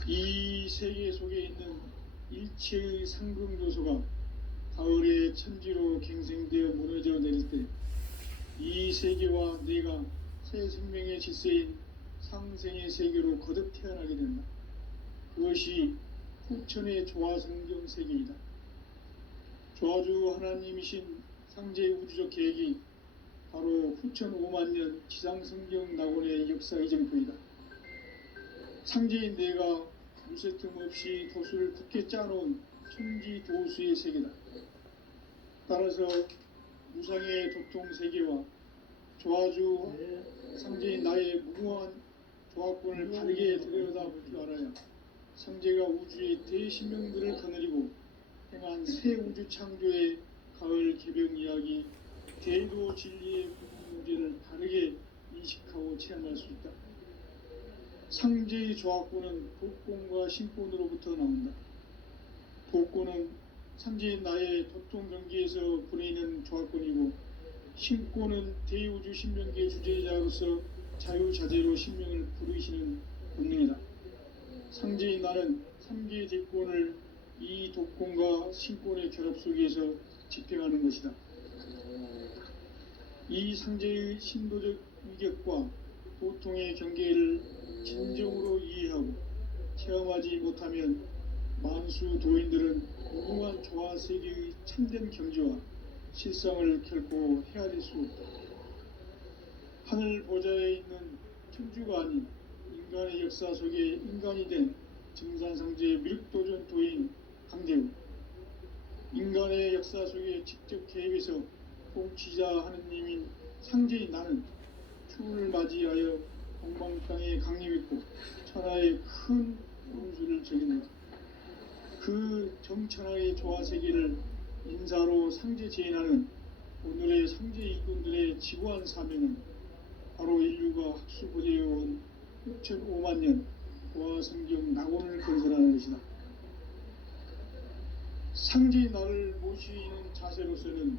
이 세계 속에 있는 일체의 상승조소가 가을의 천지로 갱생되어 무너져 내릴 때 이 세계와 내가 새 생명의 질서인 상생의 세계로 거듭 태어나게 된다. 그것이 후천의 조화성경 세계이다. 조화주 하나님이신 상제의 우주적 계획이 바로 후천 5만년 지상성경 낙원의 역사 이정표이다. 상제인 내가 무쇠틈 없이 도수를 굳게 짜놓은 천지 도수의 세계다. 따라서 무상의 도통 세계와 조화주 상제인 나의 무모한 조화권을 바르게 들여다볼 줄 알아야 상제가 우주의 대신명들을 거느리고 행한 새 우주 창조의 가을 개벽 이야기, 대도 진리의 문제를 바르게 인식하고 체험할 수 있다. 상제의 조화권은 복권과 신권으로부터 나온다. 복권은 상제인 나의 도통 경기에서 부리는 조화권이고, 신권은 대우주 신명계의 주제자로서 자유자재로 신명을 부르시는 본능이다. 상제인 나는 3개의 대권을 이 독권과 신권의 결합 속에서 집행하는 것이다. 이 상제의 신도적 위격과 도통의 경계를 진정으로 이해하고 체험하지 못하면 만수 도인들은 무궁한 조화 세계의 참된 경지와 실상을 결코 헤아릴 수 없다. 하늘 보좌에 있는 천주가 아닌 인간의 역사 속에 인간이 된 증산상제의 밀도전 도인 강제우, 인간의 역사 속에 직접 개입해서 통치자 하느님인 상제인 나는 추운을 맞이하여 동방 땅에 강림했고 천하의 큰 운수를 적인다. 그 정천하의 조화 세계를 인사로 상제 제인하는 오늘의 상제 일꾼들의 지구한 사명은 바로 인류가 학수고대해온 6,500년 조화성경 낙원을 건설하는 것이다. 상제의 나를 모시는 자세로서는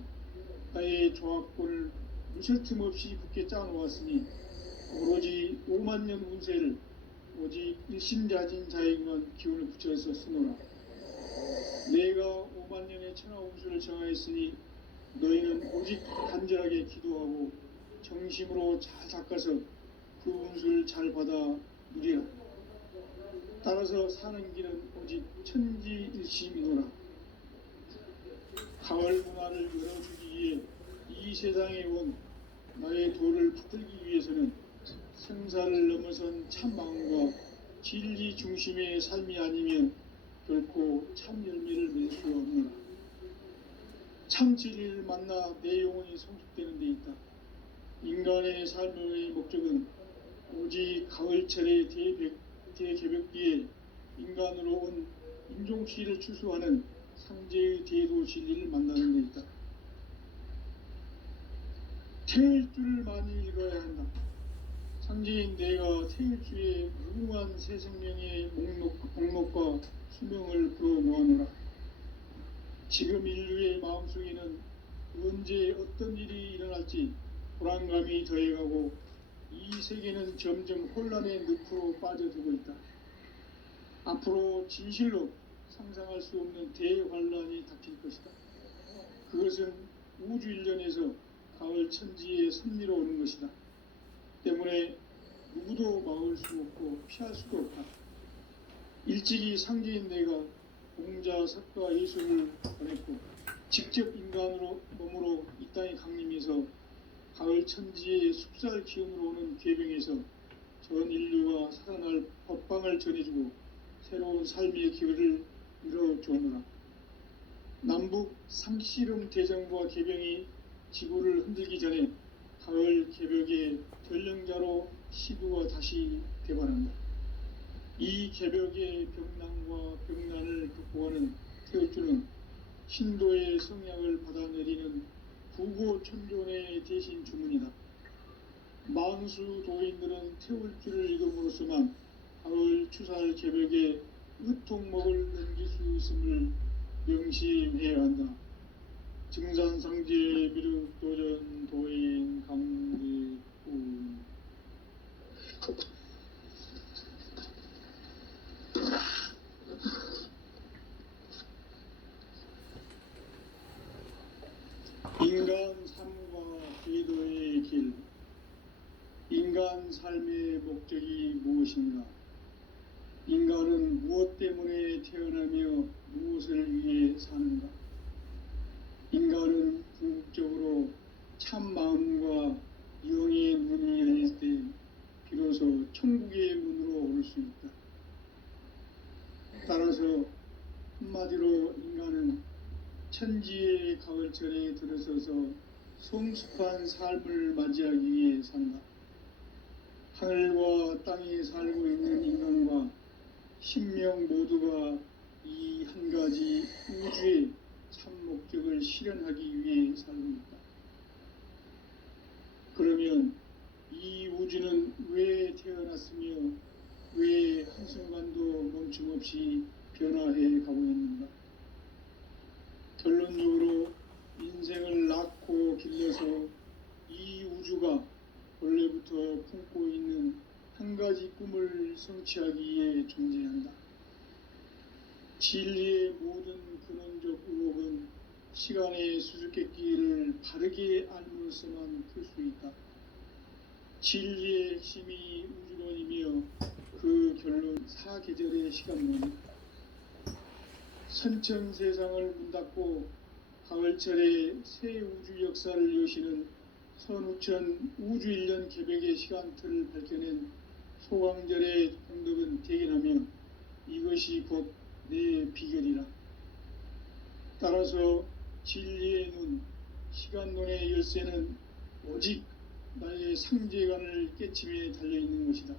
나의 조화권을 무쇠틈 없이 굳게 짜놓았으니 오로지 5만년 운세를 오직 일심자진 자에게만 기운을 붙여서 쓰노라. 내가 5만년의 천하 운수를 정하였으니 너희는 오직 간절하게 기도하고 정심으로 잘 닦아서 그 운수를 잘 받아 누리라. 따라서 사는 길은 오직 천지일심이노라. 가을 문화를 열어주기 위해 이 세상에 온 나의 도를 붙들기 위해서는 생사를 넘어선 참 마음과 진리 중심의 삶이 아니면 결코 참 열매를 맺을 수 없노라. 참 진리를 만나 내 영혼이 성숙되는 데 있다. 인간의 삶의 목적은 오직 가을철의 대개벽기에 인간으로 온 인종시를 추수하는 상제의 대도 진리를 만나는 데 있다. 태일주를 많이 읽어야 한다. 상제인 내가 태일주의 무궁한 새 생명의 목록과 수명을 불어모아노라. 지금 인류의 마음속에는 언제 어떤 일이 일어날지 불안감이 더해가고 이 세계는 점점 혼란의 늪으로 빠져들고 있다. 앞으로 진실로 상상할 수 없는 대환란이 닥칠 것이다. 그것은 우주 일련에서 가을 천지의 섭리로 오는 것이다. 때문에 누구도 막을 수 없고 피할 수도 없다. 일찍이 상제인 내가 공자, 석가, 예수를 보냈고 직접 인간으로 몸으로 이 땅에 강림해서 가을 천지의 숲살 기운으로 오는 궤병에서 전 인류가 살아날 법방을 전해주고 새로운 삶의 기회를 이뤄주었노라. 남북 상씨름 대전과 개병이 지구를 흔들기 전에 가을 개벽의 전령자로 시부가 다시 개발한다. 이 개벽의 병난과 병난을 극복하는 태울주는 신도의 성약을 받아내리는 부고천존의 대신 주문이다. 만수 도인들은 태울주를 읽음으로써만 가을 추살 개벽의 으통목을 넘길 수 있음을 명심해야 한다. 증산상제 미륵도전 도인 강대훈. 인간 삶과 기도의 길. 인간 삶의 목적이 무엇인가? 인간은 무엇 때문에 태어나며 무엇을 위해 사는가? 인간은 궁극적으로 참 마음과 영의 문이 열릴 때 비로소 천국의 문으로 올 수 있다. 따라서 한마디로 인간은 천지의 가을철에 들어서서 성숙한 삶을 맞이하기 위해 산다. 하늘과 땅에 살고 있는 인간과 신명 모두가 이 한 가지 우주의 참 목적을 실현하기 위해 살고 있다. 그러면 이 우주는 왜 태어났으며 왜 한순간도 멈춤없이 변화해 가고 있는가? 결론적으로 인생을 낳고 길러서 이 우주가 원래부터 품고 있는 한 가지 꿈을 성취하기 위해 존재한다. 진리의 모든 근원적 의혹은 시간의 수수께끼를 바르게 알므로서만 풀 수 있다. 진리의 핵심이 우주론이며 그 결론 사계절의 시간론이다. 선천세상을 문닫고 가을철에 새 우주 역사를 여시는 선우천 우주일년 개벽의 시간틀을 밝혀낸 소강절의 공덕은 대견하며 이것이 곧 내 비결이라. 따라서 진리의 눈, 시간론의 열쇠는 오직 나의 상제관을 깨침에 달려있는 것이다.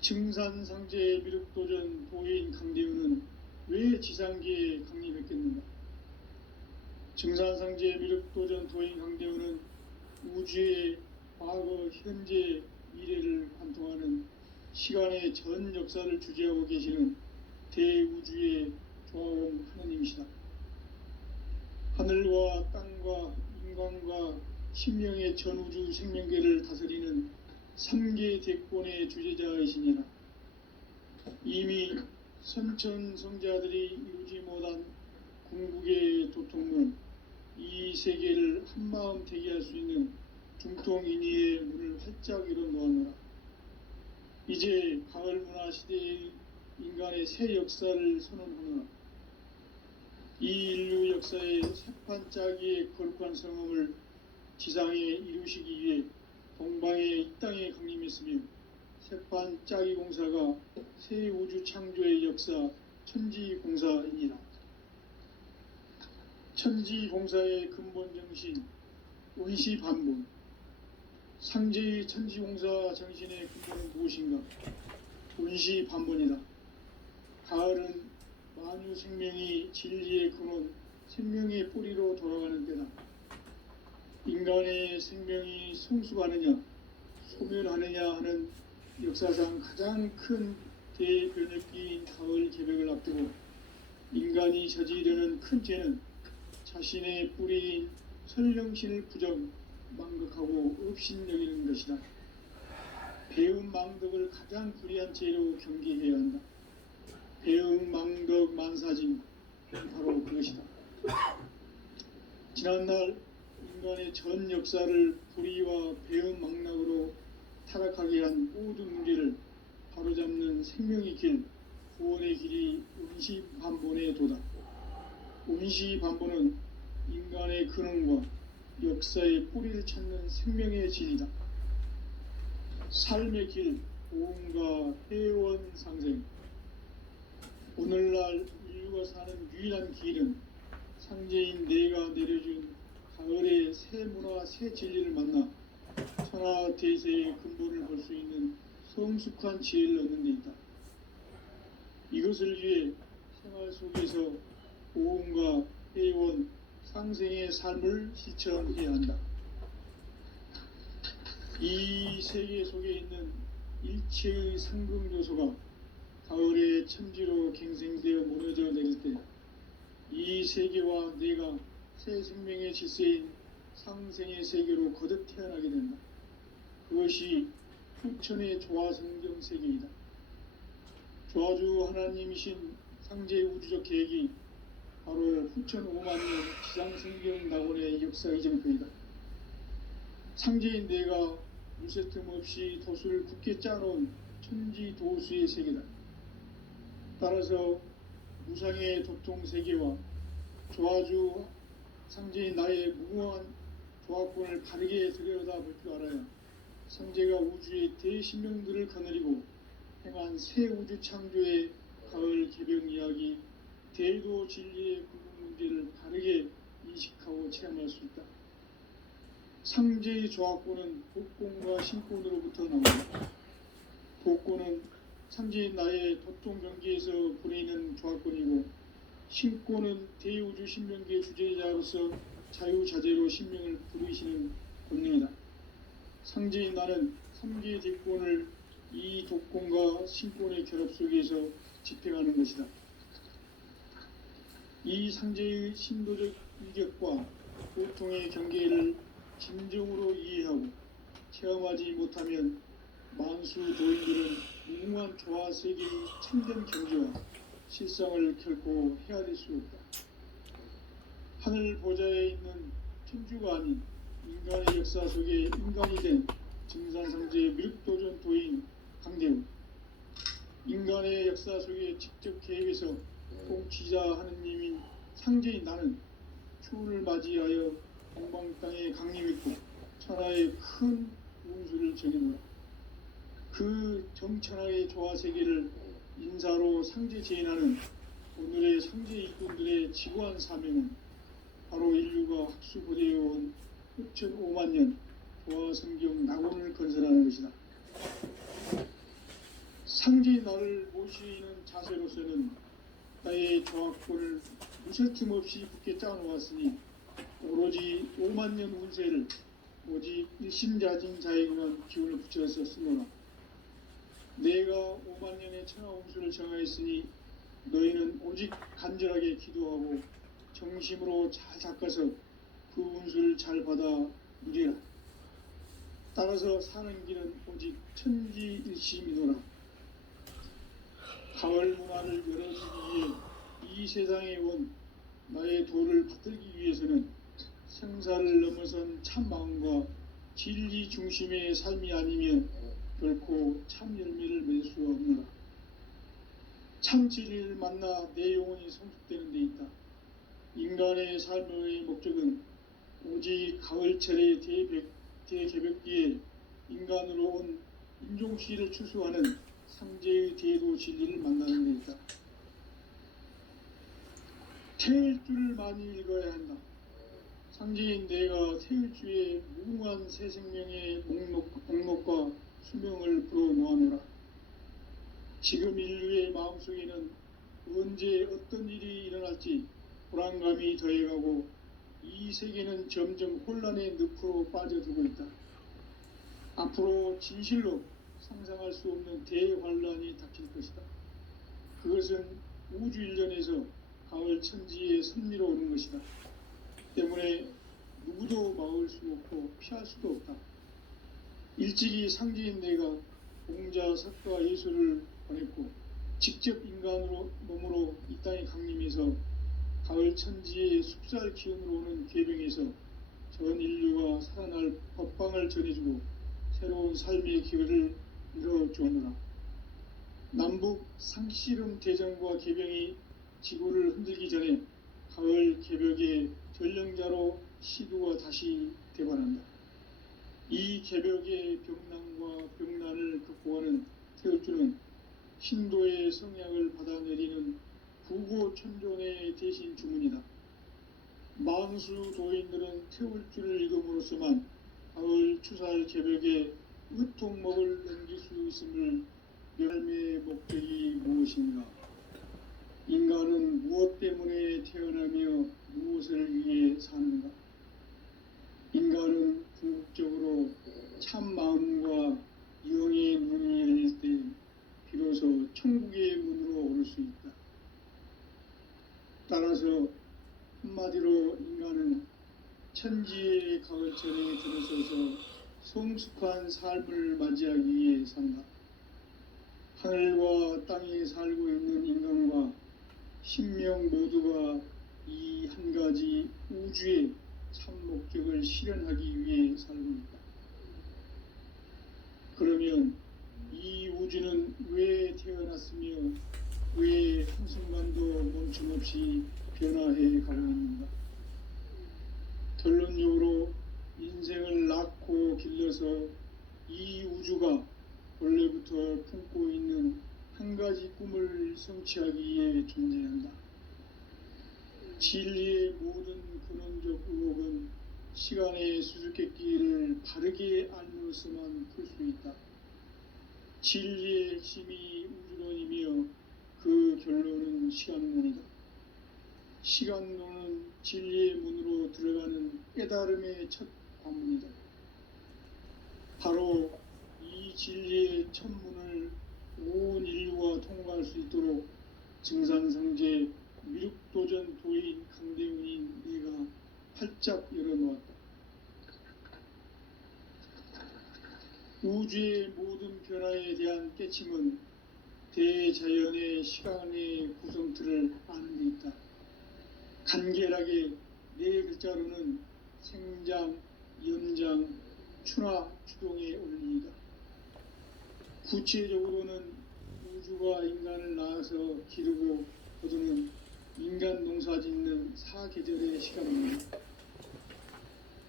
증산상제 미륵도전 도인 강대훈은 왜 지상계에 강림했겠는가? 증산상제 미륵도전 도인 강대훈은 우주의 과거, 현재, 미래를 관통하는 시간의 전 역사를 주재하고 계시는 대우주의 조화원 하느님이시다. 하늘과 땅과 인간과 신명의 전우주 생명계를 다스리는 3계 대권의 주제자이시니라. 이미 선천성자들이 이루지 못한 궁극의 도통문, 이 세계를 한마음 되게 할 수 있는 중통인의의 문을 활짝 열어놓았노라. 이제 가을 문화 시대의 인간의 새 역사를 선언하노라. 이 인류 역사의 새판 짜기의 거룩한 성음을 지상에 이루시기 위해 동방에 이 땅에 강림했으며 새판 짜기 공사가 새 우주 창조의 역사 천지공사이니라. 천지공사의 근본 정신 원시반본. 상제의 천지공사 정신의 근본은 무엇인가? 원시반본이다. 가을은 만유 생명이 진리의 근원, 생명의 뿌리로 돌아가는 때다. 인간의 생명이 성숙하느냐, 소멸하느냐 하는 역사상 가장 큰 대변혁기인 가을 개벽을 앞두고 인간이 저지르는 큰 죄는 자신의 뿌리인 선령신을 부정, 망극하고 업신여기는 것이다. 배음 망덕을 가장 불의한 죄로 경계해야 한다. 배음 망덕 만사진 바로 그것이다. 지난날 인간의 전 역사를 불의와 배음 망락으로 타락하게 한 모든 문제를 바로잡는 생명의 길, 구원의 길이 운시반본의 도다. 운시반본은 인간의 근원과 역사의 뿌리를 찾는 생명의 진이다. 삶의 길, 보험과 회원 상생. 오늘날 인류가 사는 유일한 길은 상제인 내가 내려준 가을의 새 문화, 새 진리를 만나 천하 대세의 근본을 볼 수 있는 성숙한 지혜를 얻는 데 있다. 이것을 위해 생활 속에서 보험과 회원, 상생의 삶을 실천해야 한다. 이 세계 속에 있는 일체의 상금 요소가 가을의 천지로 갱생되어 무너져 내릴 때 이 세계와 내가 새 생명의 질서인 상생의 세계로 거듭 태어나게 된다. 그것이 후천의 조화성경 세계이다. 조화주 하나님이신 상제 우주적 계획이 바로 후천 5만 년 지상성경 낙원의 역사 이정표이다. 상제인 내가 물새틈 없이 도수를 굳게 짜놓은 천지 도수의 세계다. 따라서 무상의 도통 세계와 조화주 상제인 나의 무궁한 조합권을 바르게 들여다볼 줄 알아야 상제가 우주의 대신명들을 거느리고 행한 새 우주 창조의 가을 개벽 이야기, 대도 진리의 궁극 문제를 바르게 인식하고 체험할 수 있다. 상제의 조합권은 복권과 신권으로부터 나온다. 복권은 상제인 나의 도통 경계에서 보내는 조합권이고, 신권은 대우주 신명계의 주제자로서 자유자재로 신명을 부르시는 권능이다. 상제인 나는 3개의 대권을 이 독권과 신권의 결합 속에서 집행하는 것이다. 이 상제의 신도적 인격과 보통의 경계를 진정으로 이해하고 체험하지 못하면 만수 도인들은 무궁한 조화 세계의 참된 경지와 실상을 결코 헤아릴 수 없다. 하늘 보좌에 있는 천주가 아닌 인간의 역사 속에 인간이 된 증산상제의 밀도전 도인 강대우, 인간의 역사 속에 직접 계획해서 통치자 하느님인 상제인 나는 추운을 맞이하여 동방 땅에 강림했고 천하의 큰 운수를 정해놓아 그 정천하의 조화 세계를 인사로 상제 제인하는 오늘의 상제 일꾼들의 지구한 사명은 바로 인류가 학수고대해온 후천 5만 년 조화 성경 낙원을 건설하는 것이다. 상제의 나를 모시는 자세로서는 나의 조합권을 무쇠틈 없이 굳게 짜놓았으니 오로지 5만 년 운세를 오직 일심자진 자에게만 기운을 붙여서 쓰노라. 내가 5만 년의 천하 운수를 정하였으니 너희는 오직 간절하게 기도하고 정심으로 잘 닦아서 그 운수를 잘 받아 누리라. 따라서 사는 길은 오직 천지일심이노라. 가을 문화를 열어주기 위해 이 세상에 온 나의 도를 받들기 위해서는 생사를 넘어선 참 마음과 진리 중심의 삶이 아니면 결코 참 열매를 맺을 수 없노라. 참 진리를 만나 내 영혼이 성숙되는 데 있다. 인간의 삶의 목적은 오직 가을철의 대개벽기에 인간으로 온 인종시를 추수하는 상제의 대도 진리를 만나는 데 있다. 태일주를 많이 읽어야 한다. 상제인 내가 태일주의 무궁한 새 생명의 목록과 수명을 불어놓아노라. 지금 인류의 마음속에는 언제 어떤 일이 일어날지 불안감이 더해가고 이 세계는 점점 혼란의 늪으로 빠져들고 있다. 앞으로 진실로 상상할 수 없는 대환란이 닥칠 것이다. 그것은 우주 일련에서 가을 천지의 섭리로 오는 것이다. 때문에 누구도 막을 수 없고 피할 수도 없다. 일찍이 상제인 내가 공자, 석가, 예수를 보냈고 직접 인간으로 몸으로 이 땅에 강림해서 가을 천지의 숲살 기운으로 오는 계병에서 전 인류가 살아날 법방을 전해주고 새로운 삶의 기회를 이뤄주었노라. 남북 상씨름 대전과 계병이 지구를 흔들기 전에 가을 개벽의 전령자로 시두가 다시 되관한다. 이 개벽의 병난과 병난을 극복하는 태울주는 신도의 성약을 받아내리는 부고천존의 대신 주문이다. 망수 도인들은 태울주를 읽음으로써만 가을 추살 개벽의 으통목을 넘길 수 있음을 삶의 목적이 무엇인가? 인간은 무엇 때문에 태어나며 무엇을 위해 사는가? 인간은 궁극적으로 참 마음과 영의 문이 열릴 때 비로소 천국의 문으로 오를 수 있다. 따라서 한마디로 인간은 천지의 가을철에 들어서서 성숙한 삶을 맞이하기 위해 산다. 하늘과 땅에 살고 있는 인간과 신명 모두가 이 한 가지 우주의 참 목적을 실현하기 위해 살고 있다. 그러면 이 우주는 왜 태어났으며 왜 한순간도 멈춤없이 변화해 가고 있는가? 결론적으로 인생을 낳고 길러서 이 우주가 원래부터 품고 있는 한 가지 꿈을 성취하기 위해 존재한다. 진리의 모든 근원적 의혹은 시간의 수수께끼를 바르게 알므로서만 풀 수 있다. 진리의 핵심이 우주론이며 그 결론은 시간론이다. 시간론은 진리의 문으로 들어가는 깨달음의 첫 관문이다. 바로 이 진리의 첫 문을 온 인류가 통과할 수 있도록 증산상제 미륵도전 도인 강대웅인 내가 활짝 열어놓았다. 우주의 모든 변화에 대한 깨침은 대자연의 시간의 구성틀을 아는 데 있다. 간결하게 네 글자로는 생장, 연장, 추나 추동의 원리이다. 구체적으로는 우주가 인간을 낳아서 기르고 거두는 인간 농사 짓는 사계절의 시간입니다.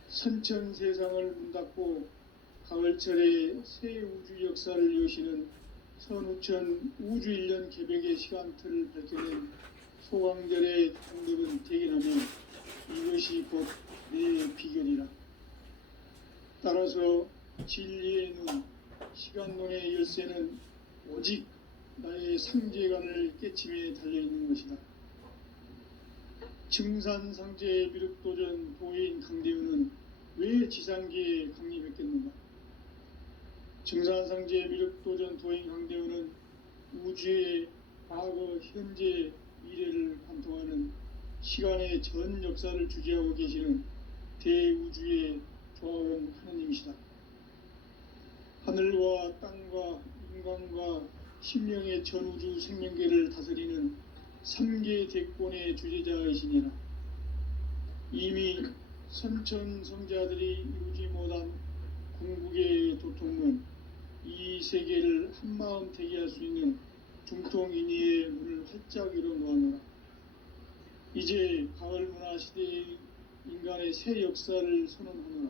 선천 세상을 문닫고 가을철에 새 우주 역사를 여시는 선우천 우주 일년 개벽의 시간틀을 밝혀낸 소강절의 동력은 대견하며 이것이 곧 내 비결이라. 따라서 진리의 눈, 시간론의 열쇠는 오직 나의 상제관을 깨침에 달려있는 것이다. 증산상제의 미륵도전 도인 강대훈은 왜 지상계에 강림했겠는가? 증산상제의 미륵도전 도인 강대훈은 우주의 과거, 현재, 미래를 관통하는 시간의 전 역사를 주재하고 계시는 대우주의 조화원 하느님이시다. 하늘과 땅과 인간과 신령의 전우주 생명계를 다스리는 3계 대권의 주제자이시니라. 이미 선천성자들이 이루지 못한 궁극의 도통론, 이 세계를 한마음 되게 할 수 있는 중통인의의 문을 활짝 열어놓아노라. 이제 가을 문화 시대의 인간의 새 역사를 선언하노라.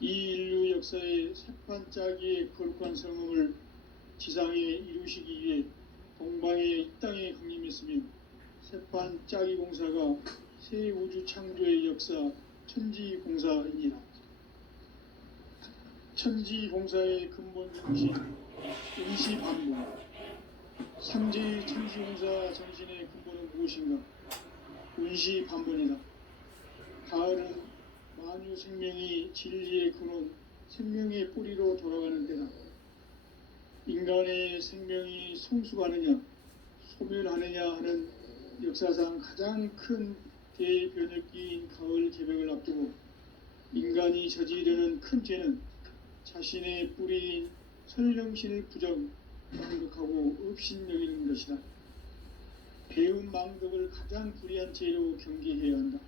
이 인류 역사의 새판짜기의 거룩한 성음을 지상에 이루시기 위해 동방의 이 땅에 강림했으며 새판짜기 공사가 새 우주 창조의 역사 천지공사이니라. 천지공사의 근본 정신 운시반복. 상제의 천지공사 정신의 근본은 무엇인가? 운시반본이다. 가을은 만유 생명이 진리의 근원, 생명의 뿌리로 돌아가는 때다. 인간의 생명이 성숙하느냐 소멸하느냐 하는 역사상 가장 큰 대변혁기인 가을 개벽을 앞두고 인간이 저지르는 큰 죄는 자신의 뿌리인 설령신을 망극하고 업신여기는 것이다. 배음 망덕을 가장 불의한 죄로 경계해야 한다.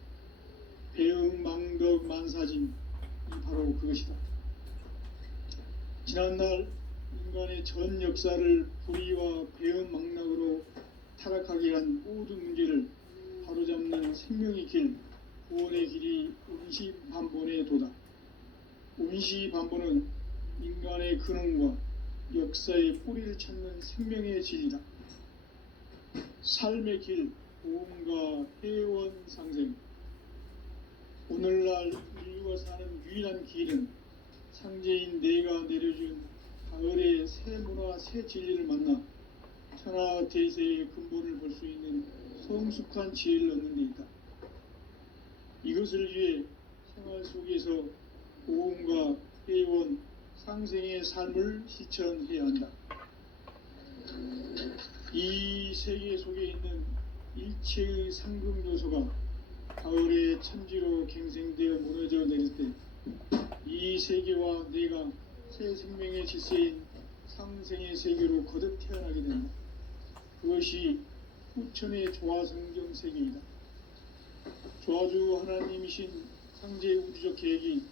배음 망덕 만사진이 바로 그것이다. 지난날 인간의 전 역사를 불의와 배음 망락으로 타락하게 한 모든 문제를 바로잡는 생명의 길, 구원의 길이 운시반본의 도다. 운시반본은 인간의 근원과 역사의 뿌리를 찾는 생명의 진리다. 삶의 길, 보험과 회원 상생. 오늘날 인류가 사는 유일한 길은 상제인 내가 내려준 가을의 새 문화, 새 진리를 만나 천하 대세의 근본을 볼 수 있는 성숙한 지혜를 얻는 데 있다. 이것을 위해 생활 속에서 보험과 회원, 상생의 삶을 실천해야 한다. 이 세계 속에 있는 일체의 상금 요소가 가을의 천지로 갱생되어 무너져 내릴 때 이 세계와 내가 새 생명의 질서인 상생의 세계로 거듭 태어나게 된다. 그것이 후천의 조화성경 세계이다. 조화주 하나님이신 상제 우주적 계획이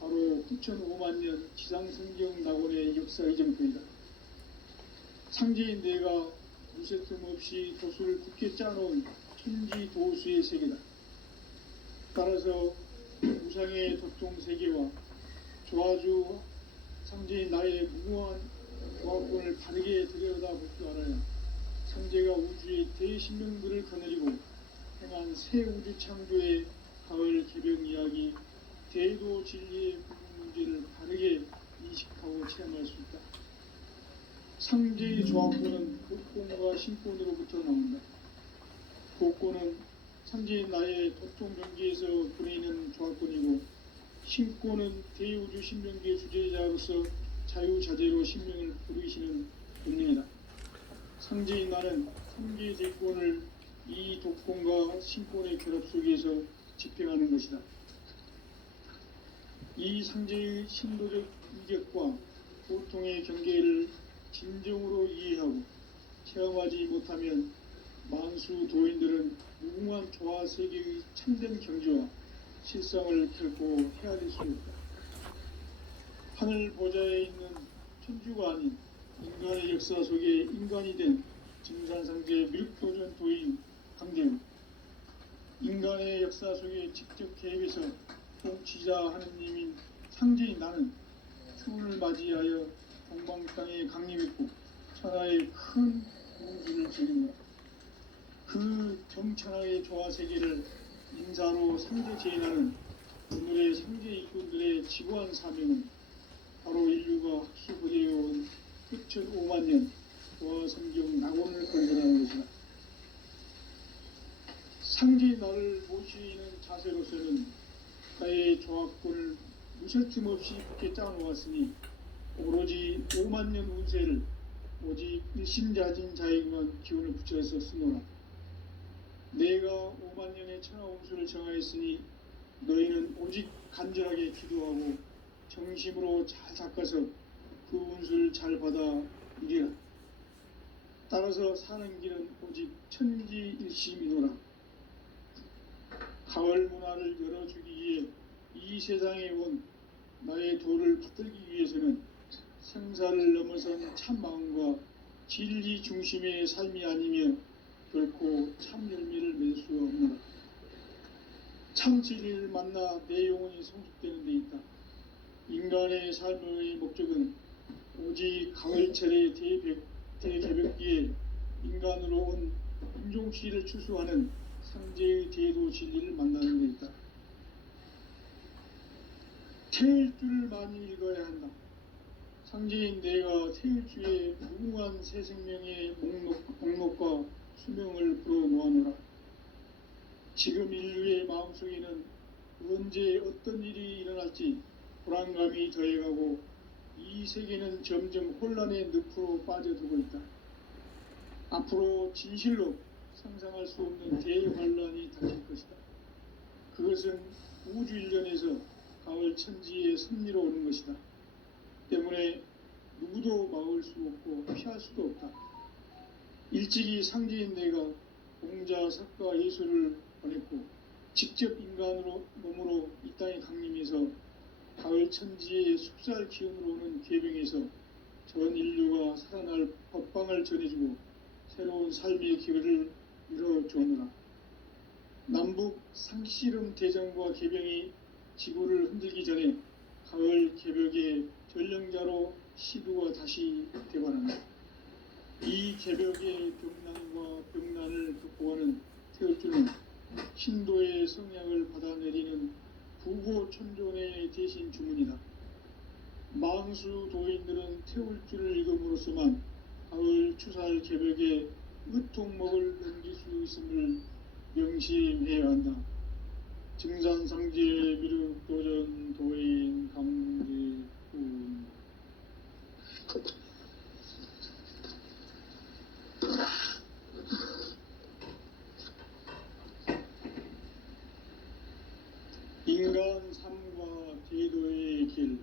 바로 후천 5만 년 지상성경 낙원의 역사 이정표이다. 상제인 내가 무쇠틈 없이 도수를 굳게 짜놓은 천지 도수의 세계다. 따라서 우상의 독종 세계와 조화주 상제인 나의 무궁한 조합권을 바르게 들여다볼 줄 알아야 상제가 우주의 대신명들을 거느리고 행한 새 우주 창조의 가을 개벽 이야기, 대도 진리의 문제를 바르게 인식하고 체험할 수 있다. 상제의 조합권은 복권과 신권으로부터 나온다. 복권은 상제인 나의 독종 경계에서 보내는 조합권이고, 신권은 대우주 신명기의 주제자로서 자유자재로 신명을 부르시는 본능이다. 상제인 나는 3개의 대권을 이 독권과 신권의 결합 속에서 집행하는 것이다. 이 상제의 신도적 이격과 보통의 경계를 진정으로 이해하고 체험하지 못하면 만수 도인들은 무궁한 조화 세계의 참된 경지와 실상을 결코 헤아릴 수 없다. 하늘 보좌에 있는 천주가 아닌 인간의 역사 속에 인간이 된 증산상제 밀표전 도인 강대우, 인간의 역사 속에 직접 개입해서 통치자 하느님인 상제인 나는 추운을 맞이하여 동방 땅에 강림했고 천하의 큰 우주를 즐긴다. 그 정천하의 조화 세계를 인사로 상제 제인하는 오늘의 상제 일꾼들의 지구한 사명은 바로 인류가 학수부대해온 후천 5만 년 조화 성경 낙원을 건설하는 것이다. 상제의 나를 모시는 자세로서는 나의 조합권을 무설틈 없이 굳게 짜놓았으니 오로지 5만 년 운세를 오직 일심자진 자에게만 기운을 붙여서 쓰노라. 내가 5만 년의 천하 운수를 정하였으니 너희는 오직 간절하게 기도하고 정심으로 잘 닦아서 그 운수를 잘 받아 이리라. 따라서 사는 길은 오직 천지일심이노라. 가을 문화를 열어주기 위해 이 세상에 온 나의 도를 붙들기 위해서는 생사를 넘어선 참마음과 진리 중심의 삶이 아니면 결코 참 열매를 맺을 수 없노라. 참 진리를 만나 내 영혼이 성숙되는 데 있다. 인간의 삶의 목적은 오직 가을철의 대개벽기에 인간으로 온 인종시를 추수하는 상제의 대도 진리를 만나는 데 있다. 태일 줄을 많이 읽어야 한다. 상제인 내가 태일주의 무궁한 새 생명의 목록과 수명을 불어놓아노라. 지금 인류의 마음속에는 언제 어떤 일이 일어날지 불안감이 더해가고 이 세계는 점점 혼란의 늪으로 빠져들고 있다. 앞으로 진실로 상상할 수 없는 대환란이 닥칠 것이다. 그것은 우주 일련에서 가을 천지의 섭리로 오는 것이다. 때문에 누구도 막을 수 없고 피할 수도 없다. 일찍이 상제인 내가 공자, 석가, 예수를 보냈고 직접 인간으로 몸으로 이 땅에 강림해서 가을 천지의 숲살 기운으로 오는 계병에서 전 인류가 살아날 법방을 전해주고 새로운 삶의 기회를 이뤄주느라. 남북 상씨름 대전과 계병이 지구를 흔들기 전에 가을 개벽의 전령자로 시두가 다시 되관한다. 이 개벽의 병난과 병난을 극복하는 태울주는 신도의 성약을 받아내리는 부고천존의 대신 주문이다. 망수 도인들은 태울주를 읽음으로써만 가을 추살 개벽의 으통목을 넘길 수 있음을 명심해야 한다. 증산상제 미륵도전 도인 강제훈. 인간 삶과 제도의 길.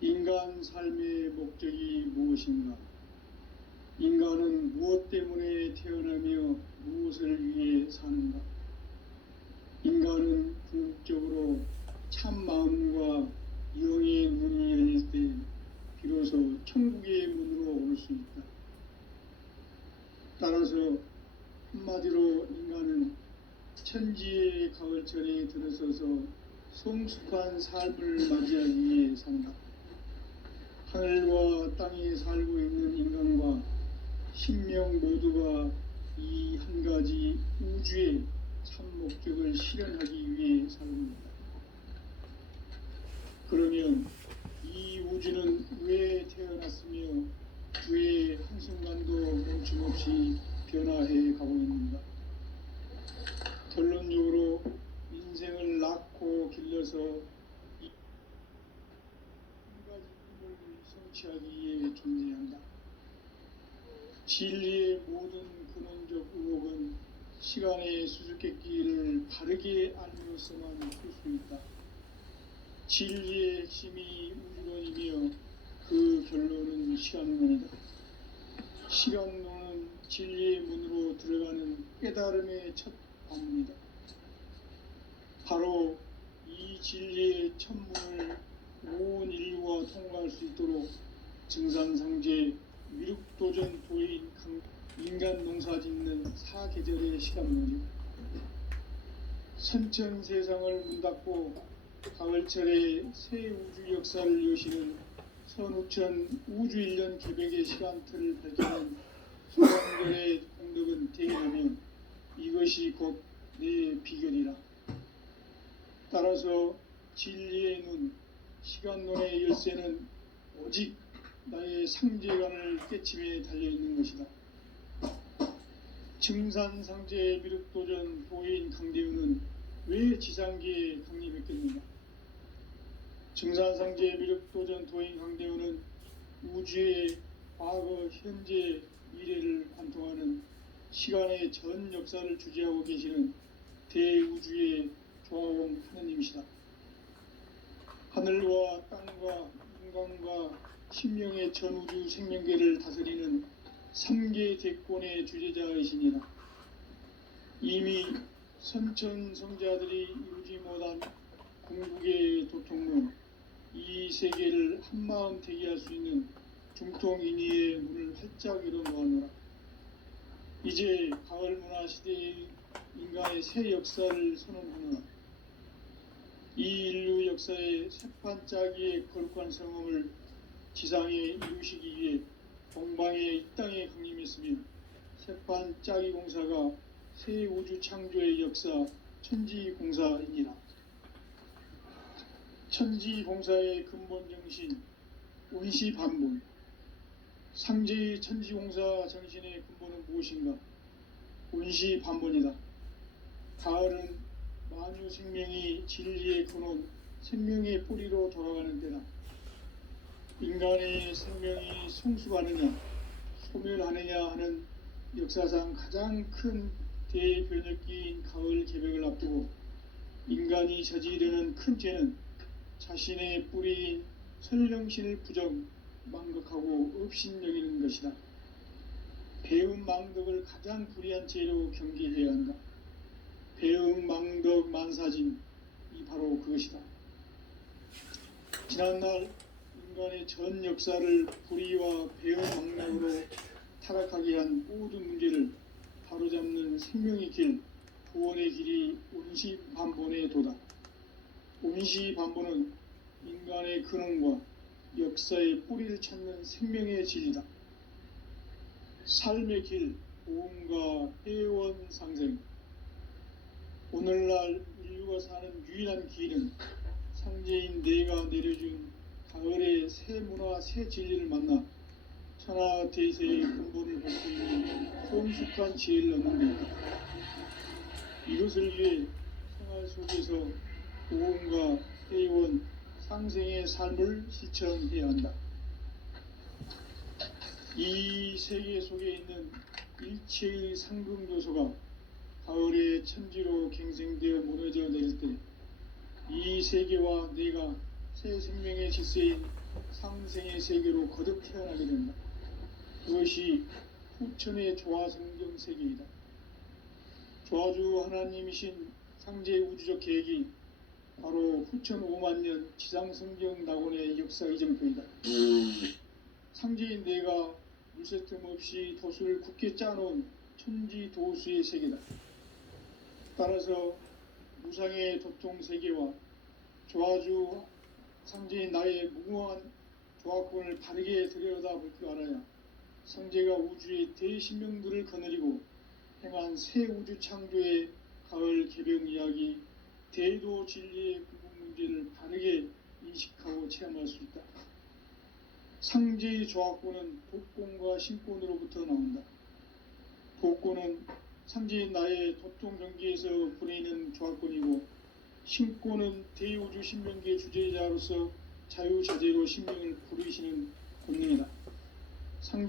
인간 삶의 목적이 무엇인가? 인간은 무엇 때문에 태어나며 무엇을 위해 사는가? 인간은 궁극적으로 참 마음과 영의 문이 열릴 때 비로소 천국의 문으로 올 수 있다. 따라서 한마디로 인간은 천지의 가을철에 들어서서 성숙한 삶을 맞이하기 위해 산다. 하늘과 땅에 살고 있는 인간과 신명 모두가 이 한 가지 우주의 참 목적을 실현하기 위해 살고있다. 그러면 이 우주는 왜 태어났으며 왜 한순간도 멈춤없이 변화해 가고 있는가? 결론적으로 인생을 낳고 길러서 이 한 가지 꿈을 성취하기 위해 존재한다. 진리의 모든 근원적 의혹은 시간의 수수께끼를 바르게 알면서만 풀 수 있다. 진리의 핵심이 우주론이며 그 결론은 시간론이다. 시간론은 진리의 문으로 들어가는 깨달음의 첫 관문이다. 바로 이 진리의 첫 문을 온 인류가 통과할 수 있도록 증산상제 미륵도전 도인 인간 농사 짓는 사계절의 시간론이다. 선천 세상을 문닫고 가을철에 새 우주 역사를 여시는 선우천 우주일년 개벽의 시간틀을 밝히는 소강절의 공덕은 대개하며 이것이 곧 내 비결이라. 따라서 진리의 눈, 시간론의 열쇠는 오직 나의 상제관을 깨침에 달려있는 것이다. 증산상제 미륵도전 도인 강대훈은 왜 지상계에 강림했겠는가? 증산상제 미륵도전 도인 강대훈은 우주의 과거, 현재, 미래를 관통하는 시간의 전 역사를 주재하고 계시는 대우주의 조화원 하느님이시다. 하늘과 땅과 인간과 신명의 전우주 생명계를 다스리는 3계 대권의 주재자이시니라. 이미 선천성자들이 이루지 못한 궁극의 도통론, 이 세계를 한마음 되게 할 수 있는 중통인의의 문을 활짝 열어놓았노라. 이제 가을 문화 시대의 인간의 새 역사를 선언하노라. 이 인류 역사의 새판짜기의 거룩한 성험을 지상에 이루시기 위해 동방에 이 땅에 강림했으며 새판짜기 공사가 새 우주 창조의 역사 천지공사이니라. 천지공사의 근본 정신 운시반본. 상제의 천지공사 정신의 근본은 무엇인가? 운시반본이다. 가을은 만유 생명이 진리의 근원 생명의 뿌리로 돌아가는 때다. 인간의 생명이 성숙하느냐 소멸하느냐 하는 역사상 가장 큰 대변혁기인 가을 개벽을 앞두고 인간이 저지르는 큰 죄는 자신의 뿌리인 설령신을 부정 망각하고 업신여기는 것이다. 배음 망덕을 가장 불의한 죄로 경계해야 한다. 배음 망덕 만사진 이 바로 그것이다. 지난날 인간의 전 역사를 불의와 배음 망락으로 타락하게 한 모든 문제를 바로잡는 생명의 길, 구원의 길이 온시반본의 도다. 온시반본은 인간의 근원과 역사의 뿌리를 찾는 생명의 진리다. 삶의 길, 보험과 회원 상생. 오늘날 인류가 사는 유일한 길은 상제인 내가 내려준 가을의 새 문화, 새 진리를 만나 천하 대세의 근본을 볼 수 있는 성숙한 지혜를 얻는 것. 이것을 위해 생활 속에서 보험과 회원, 상생의 삶을 실천해야 한다. 이 세계 속에 있는 일체의 상금요소가 가을의 천지로 갱생되어 무너져 내릴 때 이 세계와 내가 새 생명의 질서인 상생의 세계로 거듭 태어나게 된다. 그것이 후천의 조화성경 세계이다. 조화주 하나님이신 상제 우주적 계획이 바로 후천 5만 년 지상성경 낙원의 역사 이정표이다. 상제인 내가 물새틈 없이 도수를 굳게 짜놓은 천지 도수의 세계다. 따라서 무상의 도통 세계와 조화주 상제인 나의 무궁한 조화권을 바르게 들여다볼 줄 알아야 상제가 우주의 대신명들을 거느리고 행한 새 우주 창조의 가을 개벽 이야기, 대도 진리의 구분 문제를 바르게 인식하고 체험할 수 있다. 상제의 조화권은 복권과 신권으로부터 나온다. 복권은 상제인 나의 도통 경계에서 보내는 조화권이고, 신권은 대우주 신명계 주제자로서 자유자재로 신명을 부르시는 권능이다. 상제인